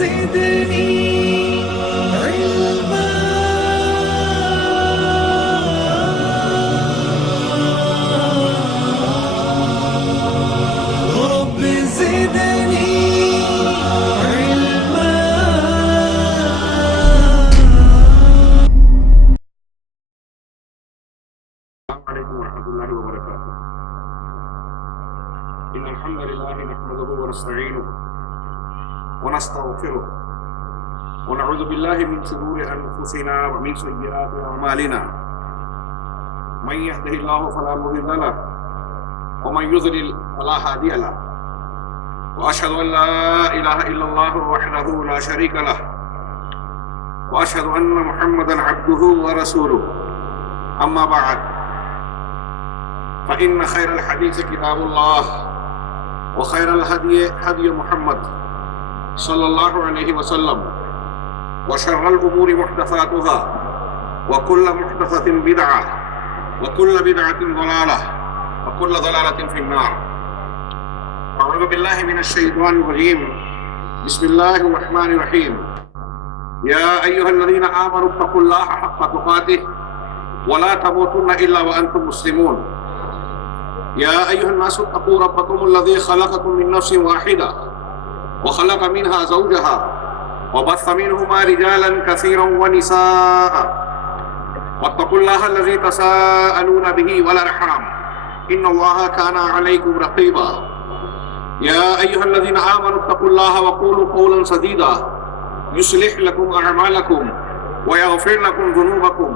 زدني علما رب زدني علما. السلام عليكم ورحمة الله وبركاته. إن الحمد لله نحمده ونستعينه ونستغفره ونعوذ بالله من شرور أنفسنا ومن سيئات أعمالنا. من يهده الله فلا مضل له ومن يضلل فلا هادي له. وأشهد أن لا إله إلا الله وحده لا شريك له وأشهد أن محمدا عبده ورسوله. أما بعد فإن خير الحديث كتاب الله وخير الهدي هدي محمد صلى الله عليه وسلم وشر الأمور محدثاتها وكل محدثة بدعة وكل بدعة ضلالة وكل ضلالة في النار. أعوذ بالله من الشيطان الرجيم. بسم الله الرحمن الرحيم. يا أيها الذين آمنوا اتقوا الله حق تقاته ولا تموتن إلا وأنتم مسلمون. يا أيها الناس اتقوا ربكم الذي خلقكم من نفس واحدة وخلق منها زوجها وبث منهما رجالا كثيرا ونساء واتقوا الله الذي تساءلون به والأرحام إن الله كان عليكم رقيبا. يا أيها الذين آمنوا اتقوا الله وقولوا قولا سديدا يصلح لكم أعمالكم ويغفر لكم ذنوبكم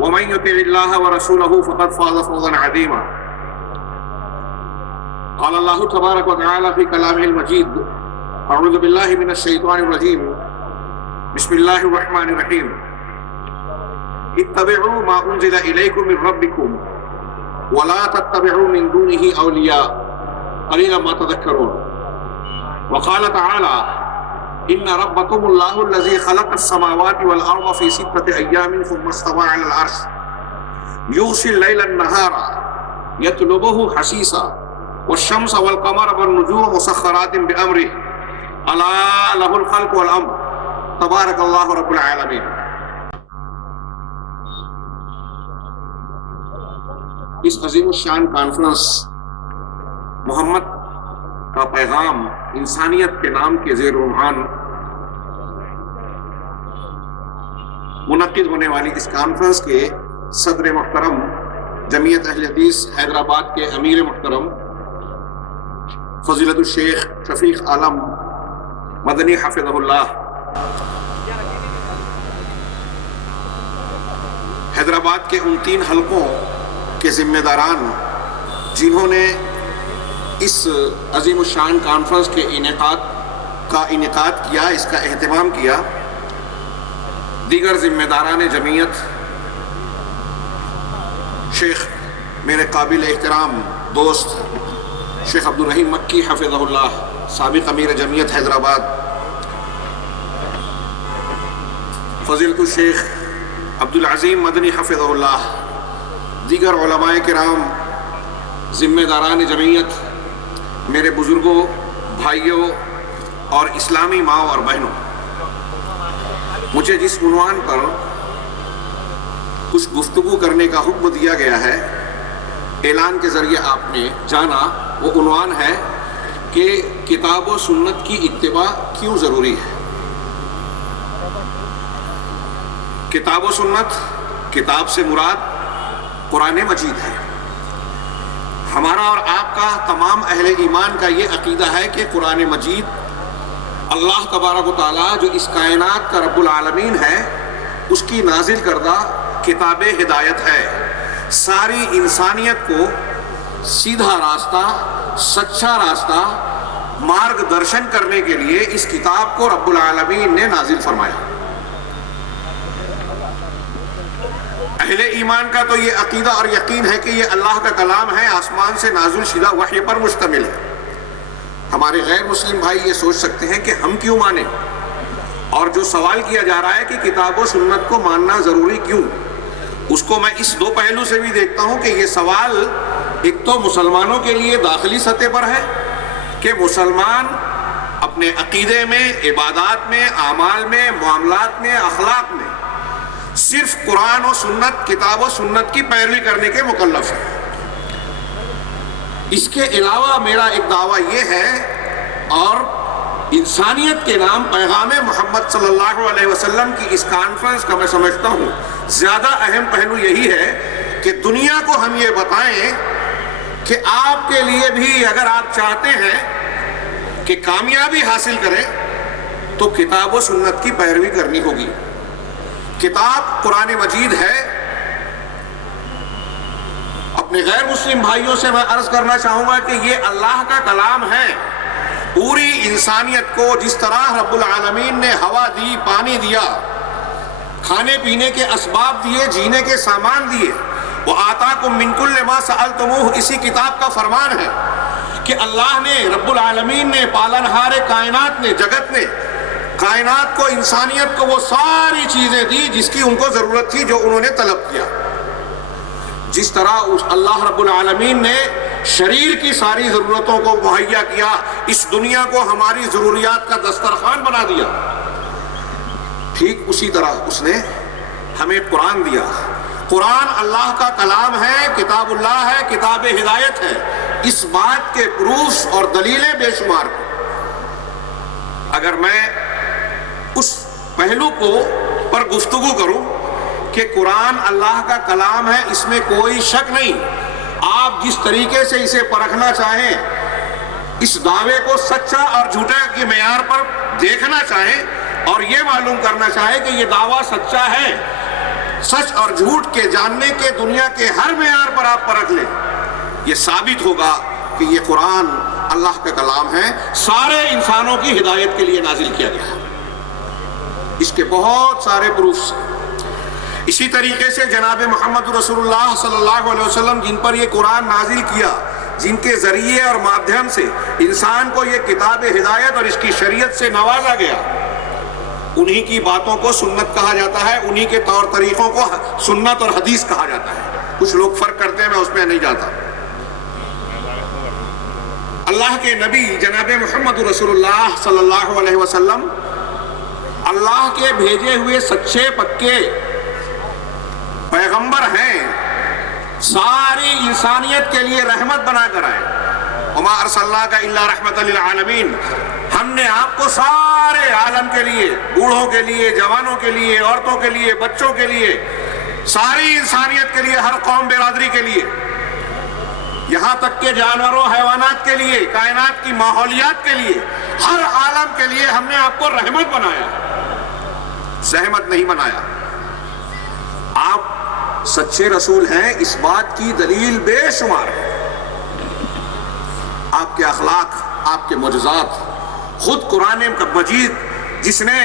ومن يطع الله ورسوله فقد فاز فوزا عظيما. قال الله تبارك وتعالى في كلامه المجيد. أعوذ بالله من الشيطان الرجيم. بسم الله الرحمن الرحيم. اتبعوا ما أنزل إليكم من ربكم ولا تتبعوا من دونه أولياء قليلا ما تذكرون. وقال تعالى إن ربكم الله الذي خلق السماوات والأرض في 6 أيام ثم استوى على العرش يغشي الليل النهار يطلبه حثيثا والشمس والقمر والنجوم مسخرات بأمره ألا له الخلق والأمر تبارك الله رب العالمين. اس عظیم الشان کانفرنس محمد کا پیغام انسانیت کے نام کے زیر عنوان منعقد ہونے والی اس کانفرنس کے صدر محترم جمعیت اہل حدیث حیدرآباد کے امیر محترم فضیلت الشیخ شفیق عالم مدنی حفظہ اللہ، حیدرآباد کے ان 3 حلقوں کے ذمہ داران جنہوں نے اس عظیم الشان کانفرنس کے انعقاد کیا، اس کا اہتمام کیا، دیگر ذمہ داران جمعیت، شیخ میرے قابل احترام دوست شیخ عبدالرحیم مکی حفظہ اللہ سابق امیر جمعیت حیدرآباد، فضیلت الشیخ عبدالعظیم مدنی حفظہ اللہ، دیگر علماء کرام، ذمہ داران جمعیت، میرے بزرگوں، بھائیوں اور اسلامی ماں اور بہنوں، مجھے جس عنوان پر کچھ گفتگو کرنے کا حکم دیا گیا ہے، اعلان کے ذریعے آپ نے جانا، وہ عنوان ہے کہ کتاب و سنت کی اتباع کیوں ضروری ہے۔ کتاب و سنت، کتاب سے مراد قرآن مجید ہے۔ ہمارا اور آپ کا، تمام اہل ایمان کا یہ عقیدہ ہے کہ قرآن مجید اللہ تبارک و تعالیٰ جو اس کائنات کا رب العالمین ہے، اس کی نازل کردہ کتاب ہدایت ہے۔ ساری انسانیت کو سیدھا راستہ، سچا راستہ، مارگ درشن کرنے کے لیے اس کتاب کو رب العالمین نے نازل فرمایا۔ اہل ایمان کا تو یہ عقیدہ اور یقین ہے کہ یہ اللہ کا کلام ہے، آسمان سے نازل شدہ وحی پر مشتمل ہے۔ ہمارے غیر مسلم بھائی یہ سوچ سکتے ہیں کہ ہم کیوں مانیں، اور جو سوال کیا جا رہا ہے کہ کتاب و سنت کو ماننا ضروری کیوں، اس کو میں اس 2 پہلو سے بھی دیکھتا ہوں کہ یہ سوال ایک تو مسلمانوں کے لیے داخلی سطح پر ہے کہ مسلمان اپنے عقیدے میں، عبادات میں، اعمال میں، معاملات میں، اخلاق میں صرف قرآن و سنت، کتاب و سنت کی پیروی کرنے کے مکلف ہے۔ اس کے علاوہ میرا ایک دعویٰ یہ ہے، اور انسانیت کے نام پیغام محمد صلی اللہ علیہ وسلم کی اس کانفرنس کا میں سمجھتا ہوں زیادہ اہم پہلو یہی ہے کہ دنیا کو ہم یہ بتائیں کہ آپ کے لیے بھی اگر آپ چاہتے ہیں کہ کامیابی حاصل کریں تو کتاب و سنت کی پیروی کرنی ہوگی۔ کتاب قرآن مجید ہے۔ اپنے غیر مسلم بھائیوں سے میں عرض کرنا چاہوں گا کہ یہ اللہ کا کلام ہے۔ پوری انسانیت کو جس طرح رب العالمین نے ہوا دی، پانی دیا، کھانے پینے کے اسباب دیے، جینے کے سامان دیے، وَآتَاكُم مِّن كُلِّ مَا سَأَلْتُمُوهُ، اسی کتاب کا فرمان ہے کہ اللہ نے، رب العالمین نے، پالنہار کائنات نے، جگت نے، کائنات کو، انسانیت کو وہ ساری چیزیں دی جس کی ان کو ضرورت تھی، جو انہوں نے طلب کیا۔ جس طرح اللہ رب العالمین نے شریر کی ساری ضرورتوں کو مہیا کیا، اس دنیا کو ہماری ضروریات کا دسترخوان بنا دیا، ٹھیک اسی طرح اس نے ہمیں قرآن دیا۔ قرآن اللہ کا کلام ہے، کتاب اللہ ہے، کتاب ہدایت ہے۔ اس بات کے پروف اور دلیلیں بے شمار ہیں۔ اگر میں اس پہلو کو پر گفتگو کروں کہ قرآن اللہ کا کلام ہے، اس میں کوئی شک نہیں۔ آپ جس طریقے سے اسے پرکھنا چاہیں، اس دعوے کو سچا اور جھوٹا کے معیار پر دیکھنا چاہیں اور یہ معلوم کرنا چاہیں کہ یہ دعویٰ سچا ہے، سچ اور جھوٹ کے جاننے کے دنیا کے ہر معیار پر آپ پرکھ لیں، یہ ثابت ہوگا کہ یہ قرآن اللہ کا کلام ہے، سارے انسانوں کی ہدایت کے لیے نازل کیا گیا ہے۔ اس کے بہت سارے پروفس۔ اسی طریقے سے جناب محمد رسول اللہ صلی اللہ علیہ وسلم جن پر یہ قرآن نازل کیا، جن کے ذریعے اور مادھیم سے انسان کو یہ کتاب ہدایت اور اس کی شریعت سے نوازا گیا، انہی کی باتوں کو سنت کہا جاتا ہے، انہی کے طور طریقوں کو سنت اور حدیث کہا جاتا ہے۔ کچھ لوگ فرق کرتے ہیں، میں اس میں نہیں جاتا۔ اللہ کے نبی جناب محمد رسول اللہ صلی اللہ علیہ وسلم اللہ کے بھیجے ہوئے سچے پکے پیغمبر ہیں، ساری انسانیت کے لیے رحمت بنا کر آئے۔ وما ارسلناک الا رحمۃ للعالمین، ہم نے آپ کو سارے عالم کے لیے، بوڑھوں کے لیے، جوانوں کے لیے، عورتوں کے لیے، بچوں کے لیے، ساری انسانیت کے لیے، ہر قوم برادری کے لیے، یہاں تک کہ جانوروں حیوانات کے لیے، کائنات کی ماحولیات کے لیے، ہر عالم کے لیے ہم نے آپ کو رحمت بنایا، زحمت نہیں بنایا۔ آپ سچے رسول ہیں، اس بات کی دلیل بے شمار ہے۔ آپ کے اخلاق، آپ کے معجزات، خود قرآن مجید جس نے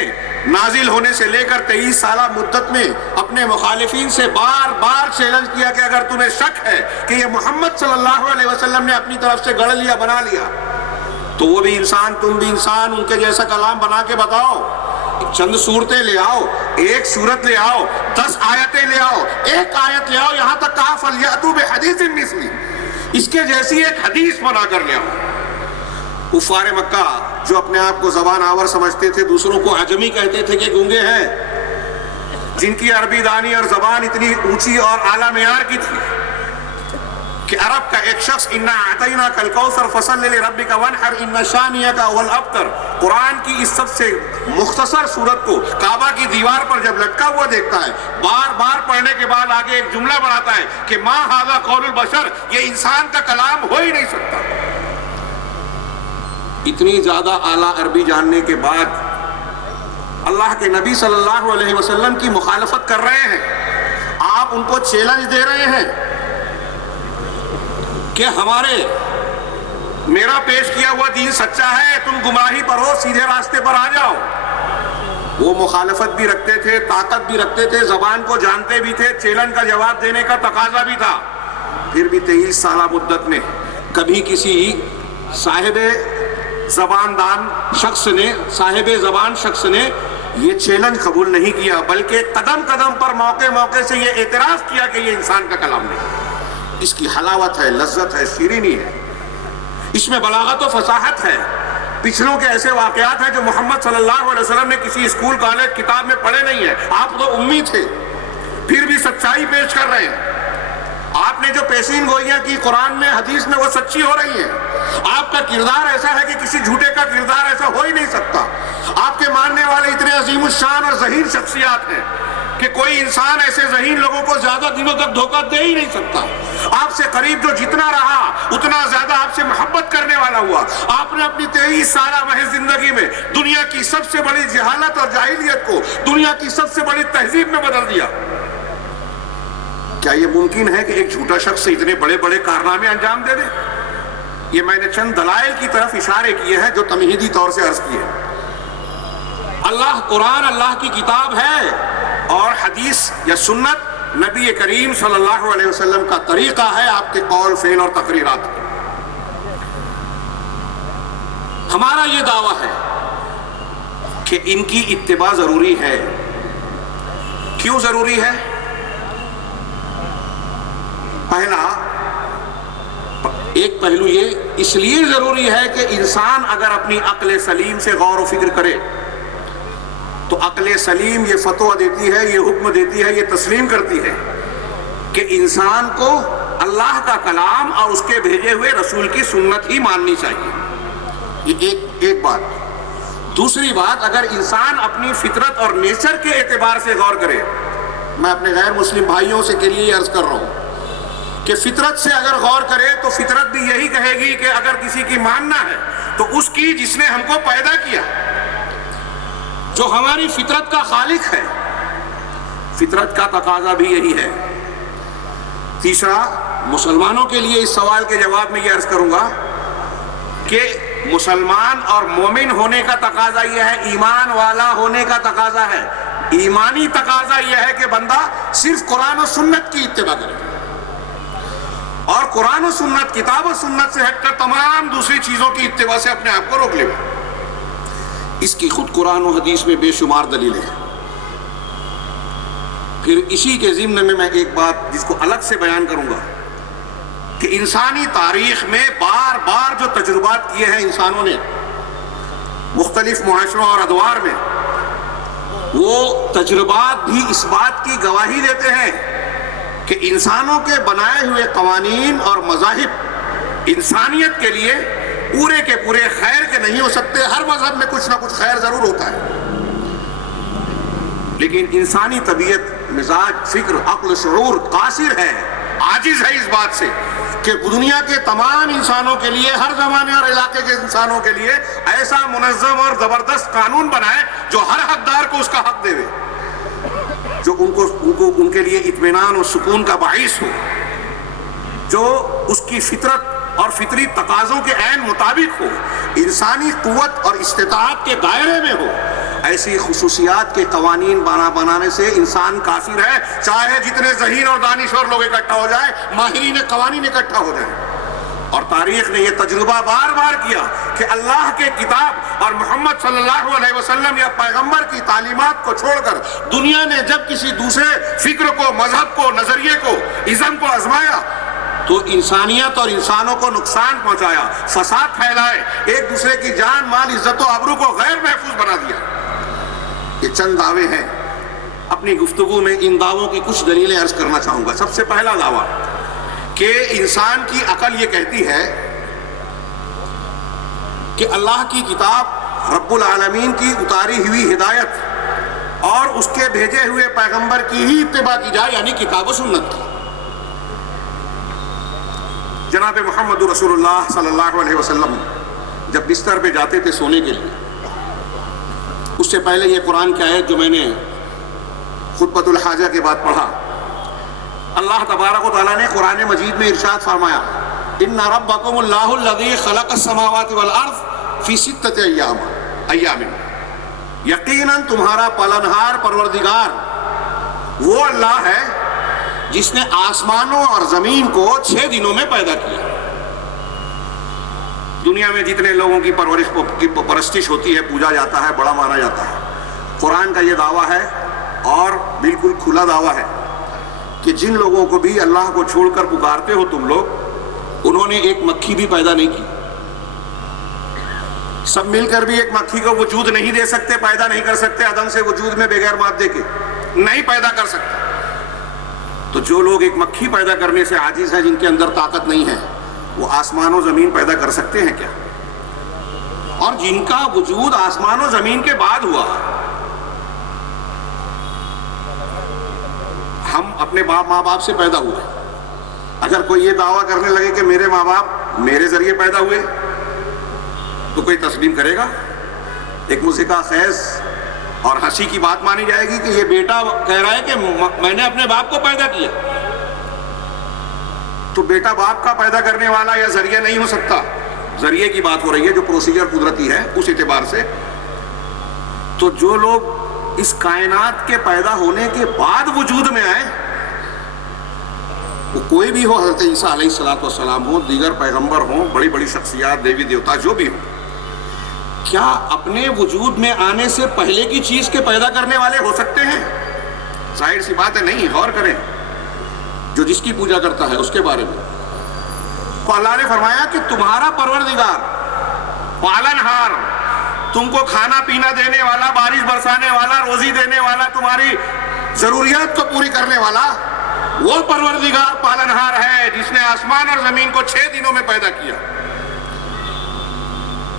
نازل ہونے سے لے کر 23 سالہ مدت میں اپنے مخالفین سے بار بار چیلنج کیا کہ اگر تمہیں شک ہے کہ یہ محمد صلی اللہ علیہ وسلم نے اپنی طرف سے گڑھ لیا، بنا لیا، تو وہ بھی انسان، تم بھی انسان، ان کے جیسا کلام بنا کے بتاؤ، چند صورتیں لے آؤ، ایک صورت لے آؤ، 10 آیتیں لے آؤ، ایک آیت لے آؤ، یہاں تک کہا فَلْيَأْتُوا بِحَدِيثٍ مِثْلِهِ، اس کے جیسی ایک حدیث بنا کر لے آؤ۔ کفار مکہ جو اپنے آپ کو زبان آور سمجھتے تھے، دوسروں کو عجمی کہتے تھے کہ گونگے ہیں، جن کی عربی دانی اور زبان اتنی اونچی اور اعلیٰ معیار کی تھی کہ عرب کا ایک شخص اِنَّا أَعْطَيْنَاكَ الْكَوْثَرَ فَصَلِّ لِرَبِّكَ وَانْحَرْ إِنَّ شَانِئَكَ هُوَ الْأَبْتَرُ، قرآن کی اس سب سے مختصر صورت کو کعبہ کی دیوار پر جب لٹکا ہوا دیکھتا ہے، بار بار پڑھنے کے بعد آگے ایک جملہ بڑھاتا ہے کہ مَا هَذَا قَوْلُ الْبَشَرِ، یہ انسان کا کلام ہو ہی نہیں سکتا۔ اتنی زیادہ اعلیٰ عربی جاننے کے بعد اللہ کے نبی صلی اللہ علیہ وسلم کی مخالفت کر رہے ہیں، آپ ان کو چیلنج دے رہے ہیں کہ میرا پیش کیا ہوا دین سچا ہے، تم گمراہی پر ہو، سیدھے راستے پر آ جاؤ۔ وہ مخالفت بھی رکھتے تھے، طاقت بھی رکھتے تھے، زبان کو جانتے بھی تھے، چیلنج کا جواب دینے کا تقاضا بھی تھا، پھر بھی 23 سالہ مدت میں کبھی کسی صاحب زبان شخص نے یہ چیلنج قبول نہیں کیا، بلکہ قدم قدم پر موقع سے یہ اعتراف کیا کہ یہ انسان کا کلام نہیں۔ اس کی حلاوت ہے، لذت ہے، شیرینی ہے، اس میں بلاغت و فصاحت ہے، پچھلوں کے ایسے واقعات ہیں جو محمد صلی اللہ علیہ وسلم نے کسی اسکول کالج کتاب میں پڑھے نہیں ہیں. آپ تو امی تھے پھر بھی سچائی پیش کر رہے ہیں. آپ نے جو پیشین گوئیاں کی قرآن میں حدیث میں وہ سچی ہو رہی ہیں. آپ کا کردار ایسا ہے کہ کسی جھوٹے کا کردار ایسا ہو ہی نہیں سکتا. آپ کے ماننے والے اتنے عظیم الشان اور ذہین شخصیات ہیں کہ کوئی انسان ایسے ذہین لوگوں کو زیادہ دنوں تک دھوکہ دے ہی نہیں سکتا. آپ سے قریب جو جتنا رہا اتنا زیادہ آپ سے محبت کرنے والا ہوا. آپ نے اپنی 23 سالہ محض زندگی میں دنیا کی سب سے بڑی جہالت اور جاہلیت کو دنیا کی سب سے بڑی تہذیب میں بدل دیا. کیا یہ ممکن ہے کہ ایک جھوٹا شخص اتنے بڑے بڑے کارنامے انجام دے دے؟ یہ میں نے چند دلائل کی طرف اشارے کیے ہیں جو تمہیدی طور سے عرض کیے. اللہ قرآن اللہ کی کتاب ہے اور حدیث یا سنت نبی کریم صلی اللہ علیہ وسلم کا طریقہ ہے آپ کے قول فعل اور تقریرات. ہمارا یہ دعویٰ ہے کہ ان کی اتباع ضروری ہے. کیوں ضروری ہے؟ ایک پہلو یہ اس لیے ضروری ہے کہ انسان اگر اپنی عقل سلیم سے غور و فکر کرے تو عقل سلیم یہ فتویٰ دیتی ہے، یہ حکم دیتی ہے، یہ تسلیم کرتی ہے کہ انسان کو اللہ کا کلام اور اس کے بھیجے ہوئے رسول کی سنت ہی ماننی چاہیے. یہ ایک بات. دوسری بات، اگر انسان اپنی فطرت اور نیچر کے اعتبار سے غور کرے، میں اپنے غیر مسلم بھائیوں سے کے لیے یہ عرض کر رہا ہوں کہ فطرت سے اگر غور کرے تو فطرت بھی یہی کہے گی کہ اگر کسی کی ماننا ہے تو اس کی جس نے ہم کو پیدا کیا، جو ہماری فطرت کا خالق ہے. فطرت کا تقاضا بھی یہی ہے. تیسرا، مسلمانوں کے لیے اس سوال کے جواب میں یہ عرض کروں گا کہ مسلمان اور مومن ہونے کا تقاضا یہ ہے، ایمان والا ہونے کا تقاضا ہے. ایمانی تقاضا یہ ہے کہ بندہ صرف قرآن و سنت کی اتباع کرے اور قرآن و سنت، کتاب و سنت سے ہٹ کر تمام دوسری چیزوں کی اتباع سے اپنے آپ کو روک لے. اس کی خود قرآن و حدیث میں بے شمار دلیلیں ہیں. پھر اسی کے ضمن میں ایک بات جس کو الگ سے بیان کروں گا کہ انسانی تاریخ میں بار بار جو تجربات کیے ہیں انسانوں نے مختلف معاشروں اور ادوار میں، وہ تجربات بھی اس بات کی گواہی دیتے ہیں کہ انسانوں کے بنائے ہوئے قوانین اور مذاہب انسانیت کے لیے پورے کے پورے خیر کے نہیں ہو سکتے. ہر مذہب میں کچھ نہ کچھ خیر ضرور ہوتا ہے، لیکن انسانی طبیعت، مزاج، فکر، عقل، شعور قاصر ہے، عاجز ہے اس بات سے کہ دنیا کے تمام انسانوں کے لیے، ہر زمانے اور علاقے کے انسانوں کے لیے ایسا منظم اور زبردست قانون بنائے جو ہر حقدار کو اس کا حق دے، جو ان کے لیے اطمینان اور سکون کا باعث ہو، جو اس کی فطرت اور فطری تقاضوں کے عین مطابق ہو، انسانی قوت اور استطاعت کے دائرے میں ہو. ایسی خصوصیات کے قوانین بنانے سے انسان کافر ہے، چاہے جتنے ذہین اور دانشور لوگ اکٹھا ہو جائے، ماہرین قوانین اکٹھا ہو جائیں. اور تاریخ نے یہ تجربہ بار بار کیا کہ اللہ کے کتاب اور محمد صلی اللہ علیہ وسلم یا پیغمبر کی تعلیمات کو چھوڑ کر دنیا نے جب کسی دوسرے فکر کو، مذہب کو، نظریے کو، ازم کو آزمایا تو انسانیت اور انسانوں کو نقصان پہنچایا، فساد پھیلائے، ایک دوسرے کی جان، مال، عزت و آبرو کو غیر محفوظ بنا دیا. یہ چند دعوے ہیں. اپنی گفتگو میں ان دعووں کی کچھ دلیلیں عرض کرنا چاہوں گا. سب سے پہلا دعویٰ کہ انسان کی عقل یہ کہتی ہے کہ اللہ کی کتاب، رب العالمین کی اتاری ہوئی ہدایت اور اس کے بھیجے ہوئے پیغمبر کی ہی اتباع کی جائے، یعنی کتاب و سنت کی. جناب محمد رسول اللہ صلی اللہ علیہ وسلم جب بستر پہ جاتے تھے سونے کے لیے، اس سے پہلے یہ قرآن کی آیت جو میں نے خطبۃ الحاجہ کے بعد پڑھا، اللہ تبارک و تعالیٰ نے قرآن مجید میں ارشاد فرمایا، ان ربکم اللہ الذی خلق السماوات والارض فی ستۃ ایام، یقیناً تمہارا پالنہار پروردگار وہ اللہ ہے جس نے آسمانوں اور زمین کو 6 دنوں میں پیدا کیا. دنیا میں جتنے لوگوں کی پرستش ہوتی ہے، پوجا جاتا ہے، بڑا مانا جاتا ہے، قرآن کا یہ دعویٰ ہے اور بالکل کھلا دعویٰ ہے کہ جن لوگوں کو بھی اللہ کو چھوڑ کر پکارتے ہو تم لوگ، انہوں نے ایک مکھی بھی پیدا نہیں کی. سب مل کر بھی ایک مکھی کو وجود نہیں دے سکتے، پیدا نہیں کر سکتے عدم سے وجود میں بغیر مادے کے، نہیں پیدا کر سکتے۔ تو جو لوگ ایک مکھی پیدا کرنے سے عاجز ہیں، جن کے اندر طاقت نہیں ہے، وہ آسمان و زمین پیدا کر سکتے ہیں کیا؟ اور جن کا وجود آسمان و زمین کے بعد ہوا۔ ہم اپنے ماں باپ سے پیدا ہوئے، اگر کوئی یہ دعویٰ کرنے لگے کہ میرے ماں باپ میرے ذریعے پیدا ہوئے تو کوئی تسلیم کرے گا؟ ایک موسیقہ خیز اور ہنسی کی بات مانی جائے گی کہ یہ بیٹا کہہ رہا ہے کہ میں نے اپنے باپ کو پیدا کیا۔ تو بیٹا باپ کا پیدا کرنے والا یا ذریعہ نہیں ہو سکتا، ذریعے کی بات ہو رہی ہے جو پروسیجر قدرتی ہے اس اعتبار سے۔ تو جو لوگ اس کائنات کے پیدا ہونے کے بعد وجود میں آئے، وہ کوئی بھی ہو، حضرت عیسیٰ علیہ السلام ہو، دیگر پیغمبر ہوں، بڑی بڑی شخصیات، دیوی دیوتا جو بھی ہوں، کیا اپنے وجود میں آنے سے پہلے کی چیز کے پیدا کرنے والے ہو سکتے ہیں؟ ظاہر سی بات ہے نہیں۔ غور کریں، جو جس کی پوجا کرتا ہے اس کے بارے میں تو اللہ نے فرمایا کہ تمہارا پروردگار پالنہار، تم کو کھانا پینا دینے والا، بارش برسانے والا، روزی دینے والا، تمہاری ضروریات کو پوری کرنے والا، وہ پروردگار پالنہار ہے جس نے آسمان اور زمین کو 6 دنوں میں پیدا کیا۔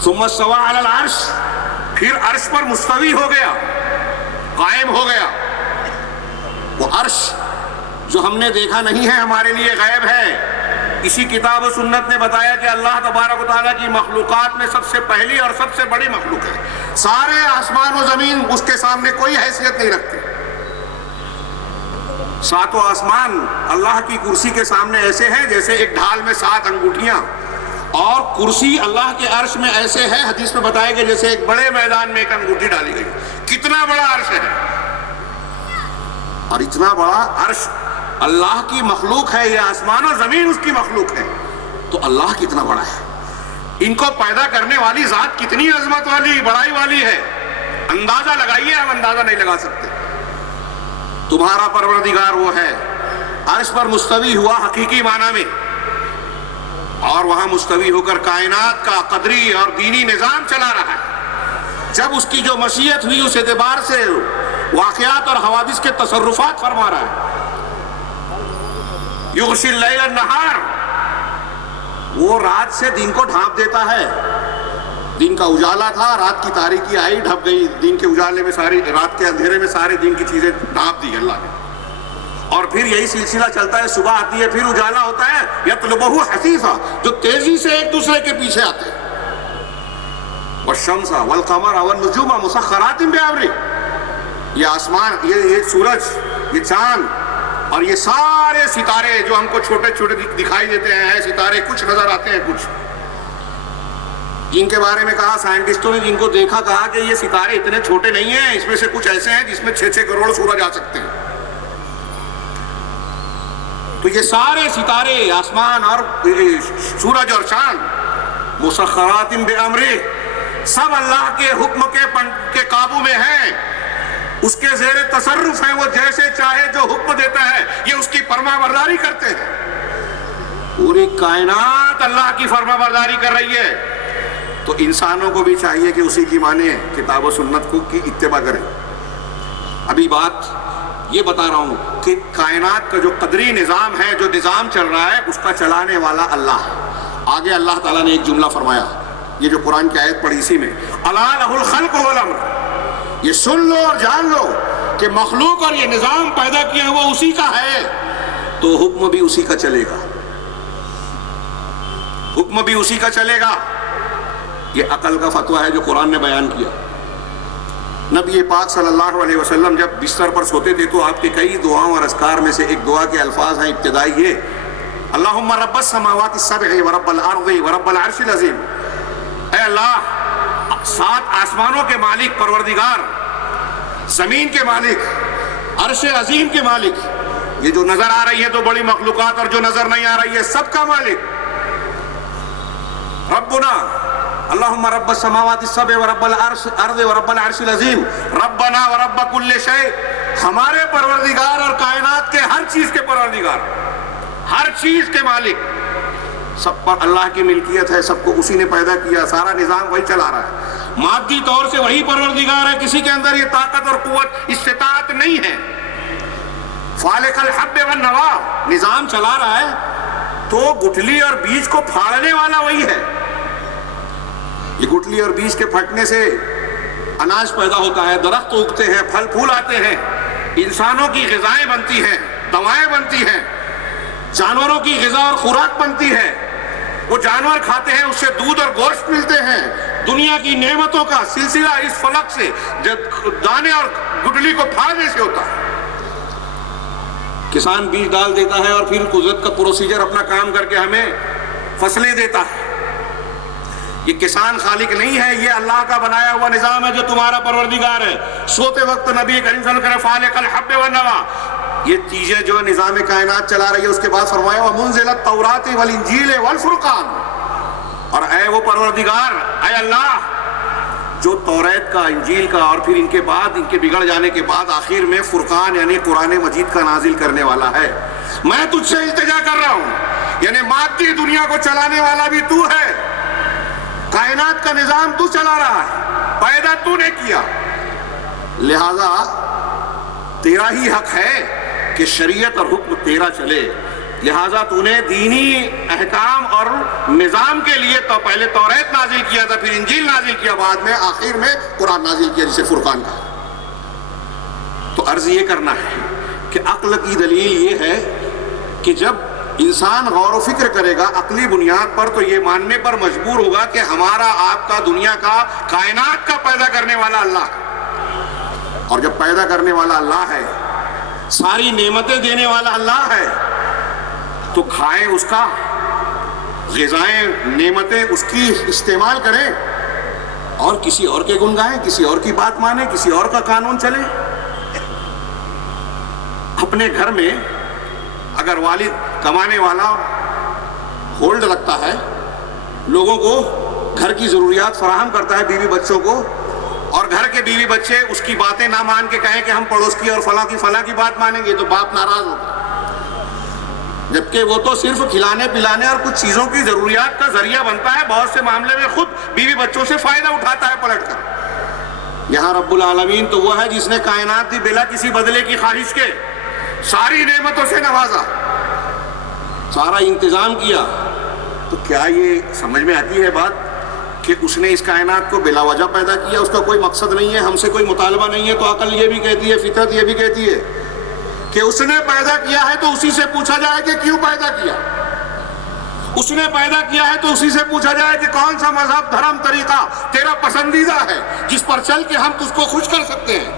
ثم استوى على العرش، پھر عرش پر مستوی ہو گیا، قائم ہو گیا۔ وہ عرش جو ہم نے دیکھا نہیں ہے، ہمارے لیے غیب ہے۔ اسی کتاب و سنت نے بتایا کہ اللہ تبارک و تعالیٰ کی مخلوقات میں سب سے پہلی اور سب سے بڑی مخلوق ہے۔ سارے آسمان و زمین اس کے سامنے کوئی حیثیت نہیں رکھتے۔ 7 آسمان اللہ کی کرسی کے سامنے ایسے ہیں جیسے ایک ڈھال میں 7 انگوٹھیاں، اور کرسی اللہ کے عرش میں ایسے ہے، حدیث میں بتایا کہ جیسے ایک بڑے میدان میں ایک انگوٹھی ڈالی گئی۔ کتنا بڑا عرش ہے، اور اتنا بڑا عرش اللہ کی مخلوق ہے، یہ آسمان و زمین اس کی مخلوق ہے، تو اللہ کتنا بڑا ہے۔ ان کو پیدا کرنے والی ذات کتنی عظمت والی، بڑائی والی ہے، اندازہ لگائیے، ہم اندازہ نہیں لگا سکتے۔ تمہارا پروردگار وہ ہے، عرش پر مستوی ہوا حقیقی معنی میں، اور وہاں مستوی ہو کر کائنات کا قدری اور دینی نظام چلا رہا ہے۔ جب اس کی جو مشیت ہوئی اس اعتبار سے واقعات اور حوادث کے تصرفات فرما رہا ہے۔ یغشی اللیل النہار، وہ رات سے دن کو ڈھانپ دیتا ہے۔ دن کا اجالا تھا، رات کی تاریکی آئی، ڈھپ گئی، دن کے اجالے میں ساری، رات کے اندھیرے میں سارے دن کی چیزیں ڈھانپ دی اللہ نے۔ اور پھر یہی سلسلہ چلتا ہے، صبح آتی ہے، پھر اجالا ہوتا ہے، یطلبہ حثیثا، جو تیزی سے ایک دوسرے کے پیچھے آتے ہیں۔ والشمس والقمر والنجوم مسخرات بامرہ، یہ آسمان، یہ سورج، یہ چاند اور یہ سارے ستارے جو ہم کو چھوٹے چھوٹے دکھائی دیتے ہیں، ستارے کچھ نظر آتے ہیں، کچھ جن کے بارے میں کہا سائنٹسٹوں نے، جن کو دیکھا، کہا کہ یہ ستارے اتنے چھوٹے نہیں ہیں، اس میں سے کچھ ایسے ہیں جس میں 6 کروڑ سورج آ سکتے ہیں۔ تو یہ سارے ستارے، آسمان اور سورج اور چاند، مسخرات بامرہ، سب اللہ کے حکم کے قابو میں ہیں، اس کے زیر تصرف ہیں، وہ جیسے چاہے جو حکم دیتا ہے یہ اس کی فرما برداری کرتے ہیں۔ پوری کائنات اللہ کی فرما برداری کر رہی ہے، تو انسانوں کو بھی چاہیے کہ اسی کی مانیں، کتاب و سنت کو کی اتباع کریں۔ ابھی بات یہ بتا رہا ہوں کہ کائنات کا جو قدری نظام ہے، جو نظام چل رہا ہے، اس کا چلانے والا اللہ ہے۔ آگے اللہ تعالیٰ نے ایک جملہ فرمایا، یہ جو قرآن کی آیت پڑھی اسی میں، الا لہ الخلق والامر، یہ سن لو اور جان لو کہ مخلوق اور یہ نظام پیدا کیا وہ اسی کا ہے، تو حکم بھی اسی کا چلے گا، حکم بھی اسی کا چلے گا۔ یہ عقل کا فتویٰ ہے جو قرآن نے بیان کیا۔ نبی پاک صلی اللہ علیہ وسلم جب بستر پر سوتے تھے تو آپ کے کئی دعاؤں اور اذکار میں سے ایک دعا کے الفاظ ہیں ابتدائی یہ، اللہم رب السماوات السبع ورب الارض ورب العرش العظیم، اے اللہ 7 آسمانوں کے مالک، پروردگار، زمین کے مالک، عرش عظیم کے مالک، یہ جو نظر آ رہی ہے تو بڑی مخلوقات اور جو نظر نہیں آ رہی ہے سب کا مالک، ربنا اللہم رب السماوات السبع ورب الارض ورب العرش العظیم، ربنا ورب کل شیء، ہمارے پروردگار اور کائنات کے ہر چیز کے پروردگار، ہر چیز کے مالک، سب پر اللہ کی ملکیت ہے، سب کو اسی نے پیدا کیا، سارا نظام وہی چلا رہا ہے، مادی طور سے وہی پروردگار ہے، کسی کے اندر یہ طاقت اور قوت استطاعت نہیں ہے۔ فالق الحب والنوا نظام چلا رہا ہے تو گٹھلی اور بیج کو پھاڑنے والا وہی ہے۔ یہ گٹھلی اور بیج کے پھٹنے سے اناج پیدا ہوتا ہے، درخت اگتے ہیں، پھل پھول آتے ہیں، انسانوں کی غذائیں بنتی ہیں، دوائیں بنتی ہیں، جانوروں کی غذا اور خوراک بنتی ہے، وہ جانور کھاتے ہیں، اس سے دودھ اور گوشت ملتے ہیں۔ دنیا کی نعمتوں کا سلسلہ اس فلک سے، دانے اور گٹھلی کو پھاڑنے سے ہوتا ہے۔ کسان بیج ڈال دیتا ہے اور پھر قدرت کا پروسیجر اپنا کام کر کے ہمیں فصلیں دیتا ہے۔ یہ کسان خالق نہیں ہے، یہ اللہ کا بنایا ہوا نظام ہے جو تمہارا پروردگار ہے۔ سوتے وقت نبی کریم صلی اللہ علیہ وسلم فالق الحب والنوا، یہ چیزیں جو نظام کائنات چلا رہی ہے، اس کے بعد فرمایا ومنزل التوراۃ والانجیل والفرقان، اور اے وہ پروردگار، اے اللہ جو توریت کا، انجیل کا اور پھر ان کے بعد، ان کے بگڑ جانے کے بعد آخر میں فرقان یعنی قرآن مجید کا نازل کرنے والا ہے، میں تجھ سے التجا کر رہا ہوں، یعنی مادی دنیا کو چلانے والا بھی تو ہے، کائنات کا نظام تو چلا رہا ہے، پیدا تو نے کیا، لہذا تیرا ہی حق ہے کہ شریعت اور حکم تیرا چلے، لہذا تو نے دینی احکام اور نظام کے لیے تو پہلے توریت نازل کیا تھا، پھر انجیل نازل کیا، بعد میں آخر میں قرآن نازل کیا جسے فرقان کا۔ تو عرض یہ کرنا ہے کہ عقل کی دلیل یہ ہے کہ جب انسان غور و فکر کرے گا عقلی بنیاد پر تو یہ ماننے پر مجبور ہوگا کہ ہمارا آپ کا، دنیا کا، کائنات کا پیدا کرنے والا اللہ ہے، اور جب پیدا کرنے والا اللہ ہے، ساری نعمتیں دینے والا اللہ ہے، تو کھائیں اس کا، غذائیں، نعمتیں اس کی استعمال کریں، اور کسی اور کے گن گائیں، کسی اور کی بات مانیں، کسی اور کا قانون چلے۔ اپنے گھر میں اگر والد کمانے والا ہولڈ رکھتا ہے، لوگوں کو گھر کی ضروریات فراہم کرتا ہے، بیوی بچوں کو، اور گھر کے بیوی بچے اس کی باتیں نہ مان کے کہیں کہ ہم پڑوس کی اور فلاں کی بات مانیں گے، تو باپ ناراض ہوگا، جبکہ وہ تو صرف کھلانے پلانے اور کچھ چیزوں کی ضروریات کا ذریعہ بنتا ہے، بہت سے معاملے میں خود بیوی بچوں سے فائدہ اٹھاتا ہے پلٹ کر۔ یہاں رب العالمین تو وہ ہے جس نے کائنات دی بلا کسی بدلے کی خواہش کے، ساری نعمتوں سے نوازا، سارا انتظام کیا، تو کیا یہ سمجھ میں آتی ہے بات کہ اس نے اس کائنات کو بلا وجہ پیدا کیا، اس کا کوئی مقصد نہیں ہے، ہم سے کوئی مطالبہ نہیں ہے؟ تو عقل یہ بھی کہتی ہے، فطرت یہ بھی کہتی ہے کہ اس نے پیدا کیا ہے تو اسی سے پوچھا جائے کہ کیوں پیدا کیا، اس نے پیدا کیا ہے تو اسی سے پوچھا جائے کہ کون سا مذہب، دھرم، طریقہ تیرا پسندیدہ ہے جس پر چل کے ہم تجھ کو خوش کر سکتے ہیں،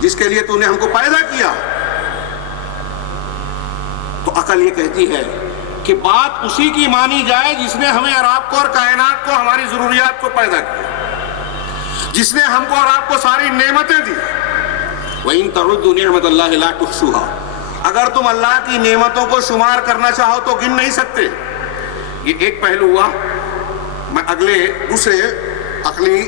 جس کے لیے تو نے ہم کو پیدا کیا۔ تو عقل یہ کہتی ہے کہ بات اسی کی مانی جائے جس نے ہمیں اور آپ کو اور کائنات کو، ہماری ضروریات کو پیدا کیا، جس نے ہم کو اور آپ کو ساری نعمتیں دی۔ وَإِن تَعُدُّوا نِعْمَتَ اللَّهِ لَا تُحْصُوهَا، اگر تم اللہ کی نعمتوں کو شمار کرنا چاہو تو گن نہیں سکتے۔ یہ ایک پہلو ہوا، میں اگلے دوسرے عقلی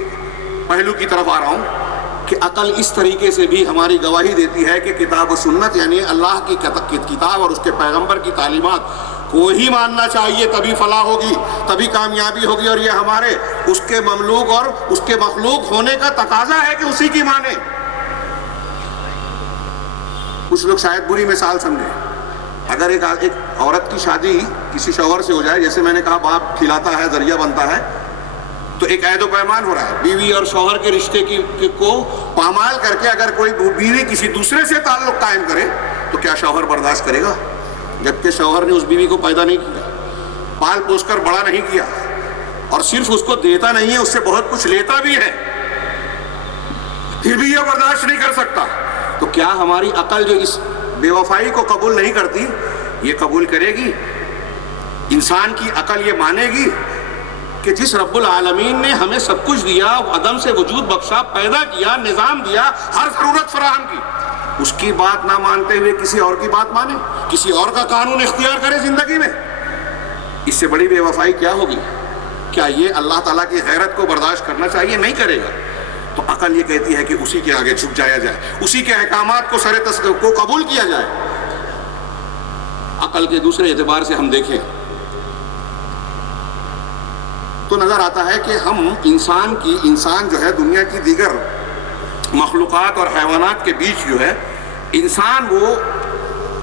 پہلو کی طرف آ رہا ہوں کہ عقل اس طریقے سے بھی ہماری گواہی دیتی ہے کہ کتاب و سنت یعنی اللہ کی کتاب اور اس کے پیغمبر کی تعلیمات کو ہی ماننا چاہیے، تبھی فلاح ہوگی، تبھی کامیابی ہوگی، اور یہ ہمارے اس کے مملوک اور اس کے مخلوق ہونے کا تقاضا ہے کہ اسی کی مانیں۔ کچھ لوگ شاید بری مثال سمجھیں، اگر ایک عورت کی شادی کسی شوہر سے ہو جائے، جیسے میں نے کہا باپ کھلاتا ہے، ذریعہ بنتا ہے، تو ایک عہد و پیمان ہو رہا ہے، بیوی اور شوہر کے رشتے کو پامال کر کے اگر کوئی بیوی کسی دوسرے سے تعلق قائم کرے تو کیا شوہر برداشت کرے گا؟ جبکہ شوہر نے اس بیوی کو پیدا نہیں کیا، پال پوس کر بڑا نہیں کیا، اور صرف اس کو دیتا نہیں ہے، اس سے بہت کچھ لیتا بھی ہے، پھر بھی یہ برداشت نہیں کر سکتا، تو کیا ہماری عقل جو اس بے وفائی کو قبول نہیں کرتی، یہ قبول کرے گی؟ انسان کی عقل یہ مانے گی کہ جس رب العالمین نے ہمیں سب کچھ دیا، عدم سے وجود بخشا، پیدا کیا، نظام دیا، ہر ضرورت فراہم کی، اس کی بات نہ مانتے ہوئے کسی اور کی بات مانے، کسی اور کا قانون اختیار کرے زندگی میں؟ اس سے بڑی بے وفائی کیا ہوگی؟ کیا یہ اللہ تعالیٰ کی غیرت کو برداشت کرنا چاہیے؟ نہیں کرے گا۔ تو عقل یہ کہتی ہے کہ اسی کے آگے جھک جایا جائے، اسی کے احکامات کو کو قبول کیا جائے۔ عقل کے دوسرے اعتبار سے ہم دیکھیں تو نظر آتا ہے کہ ہم انسان جو ہے دنیا کی دیگر مخلوقات اور حیوانات کے بیچ جو ہے انسان وہ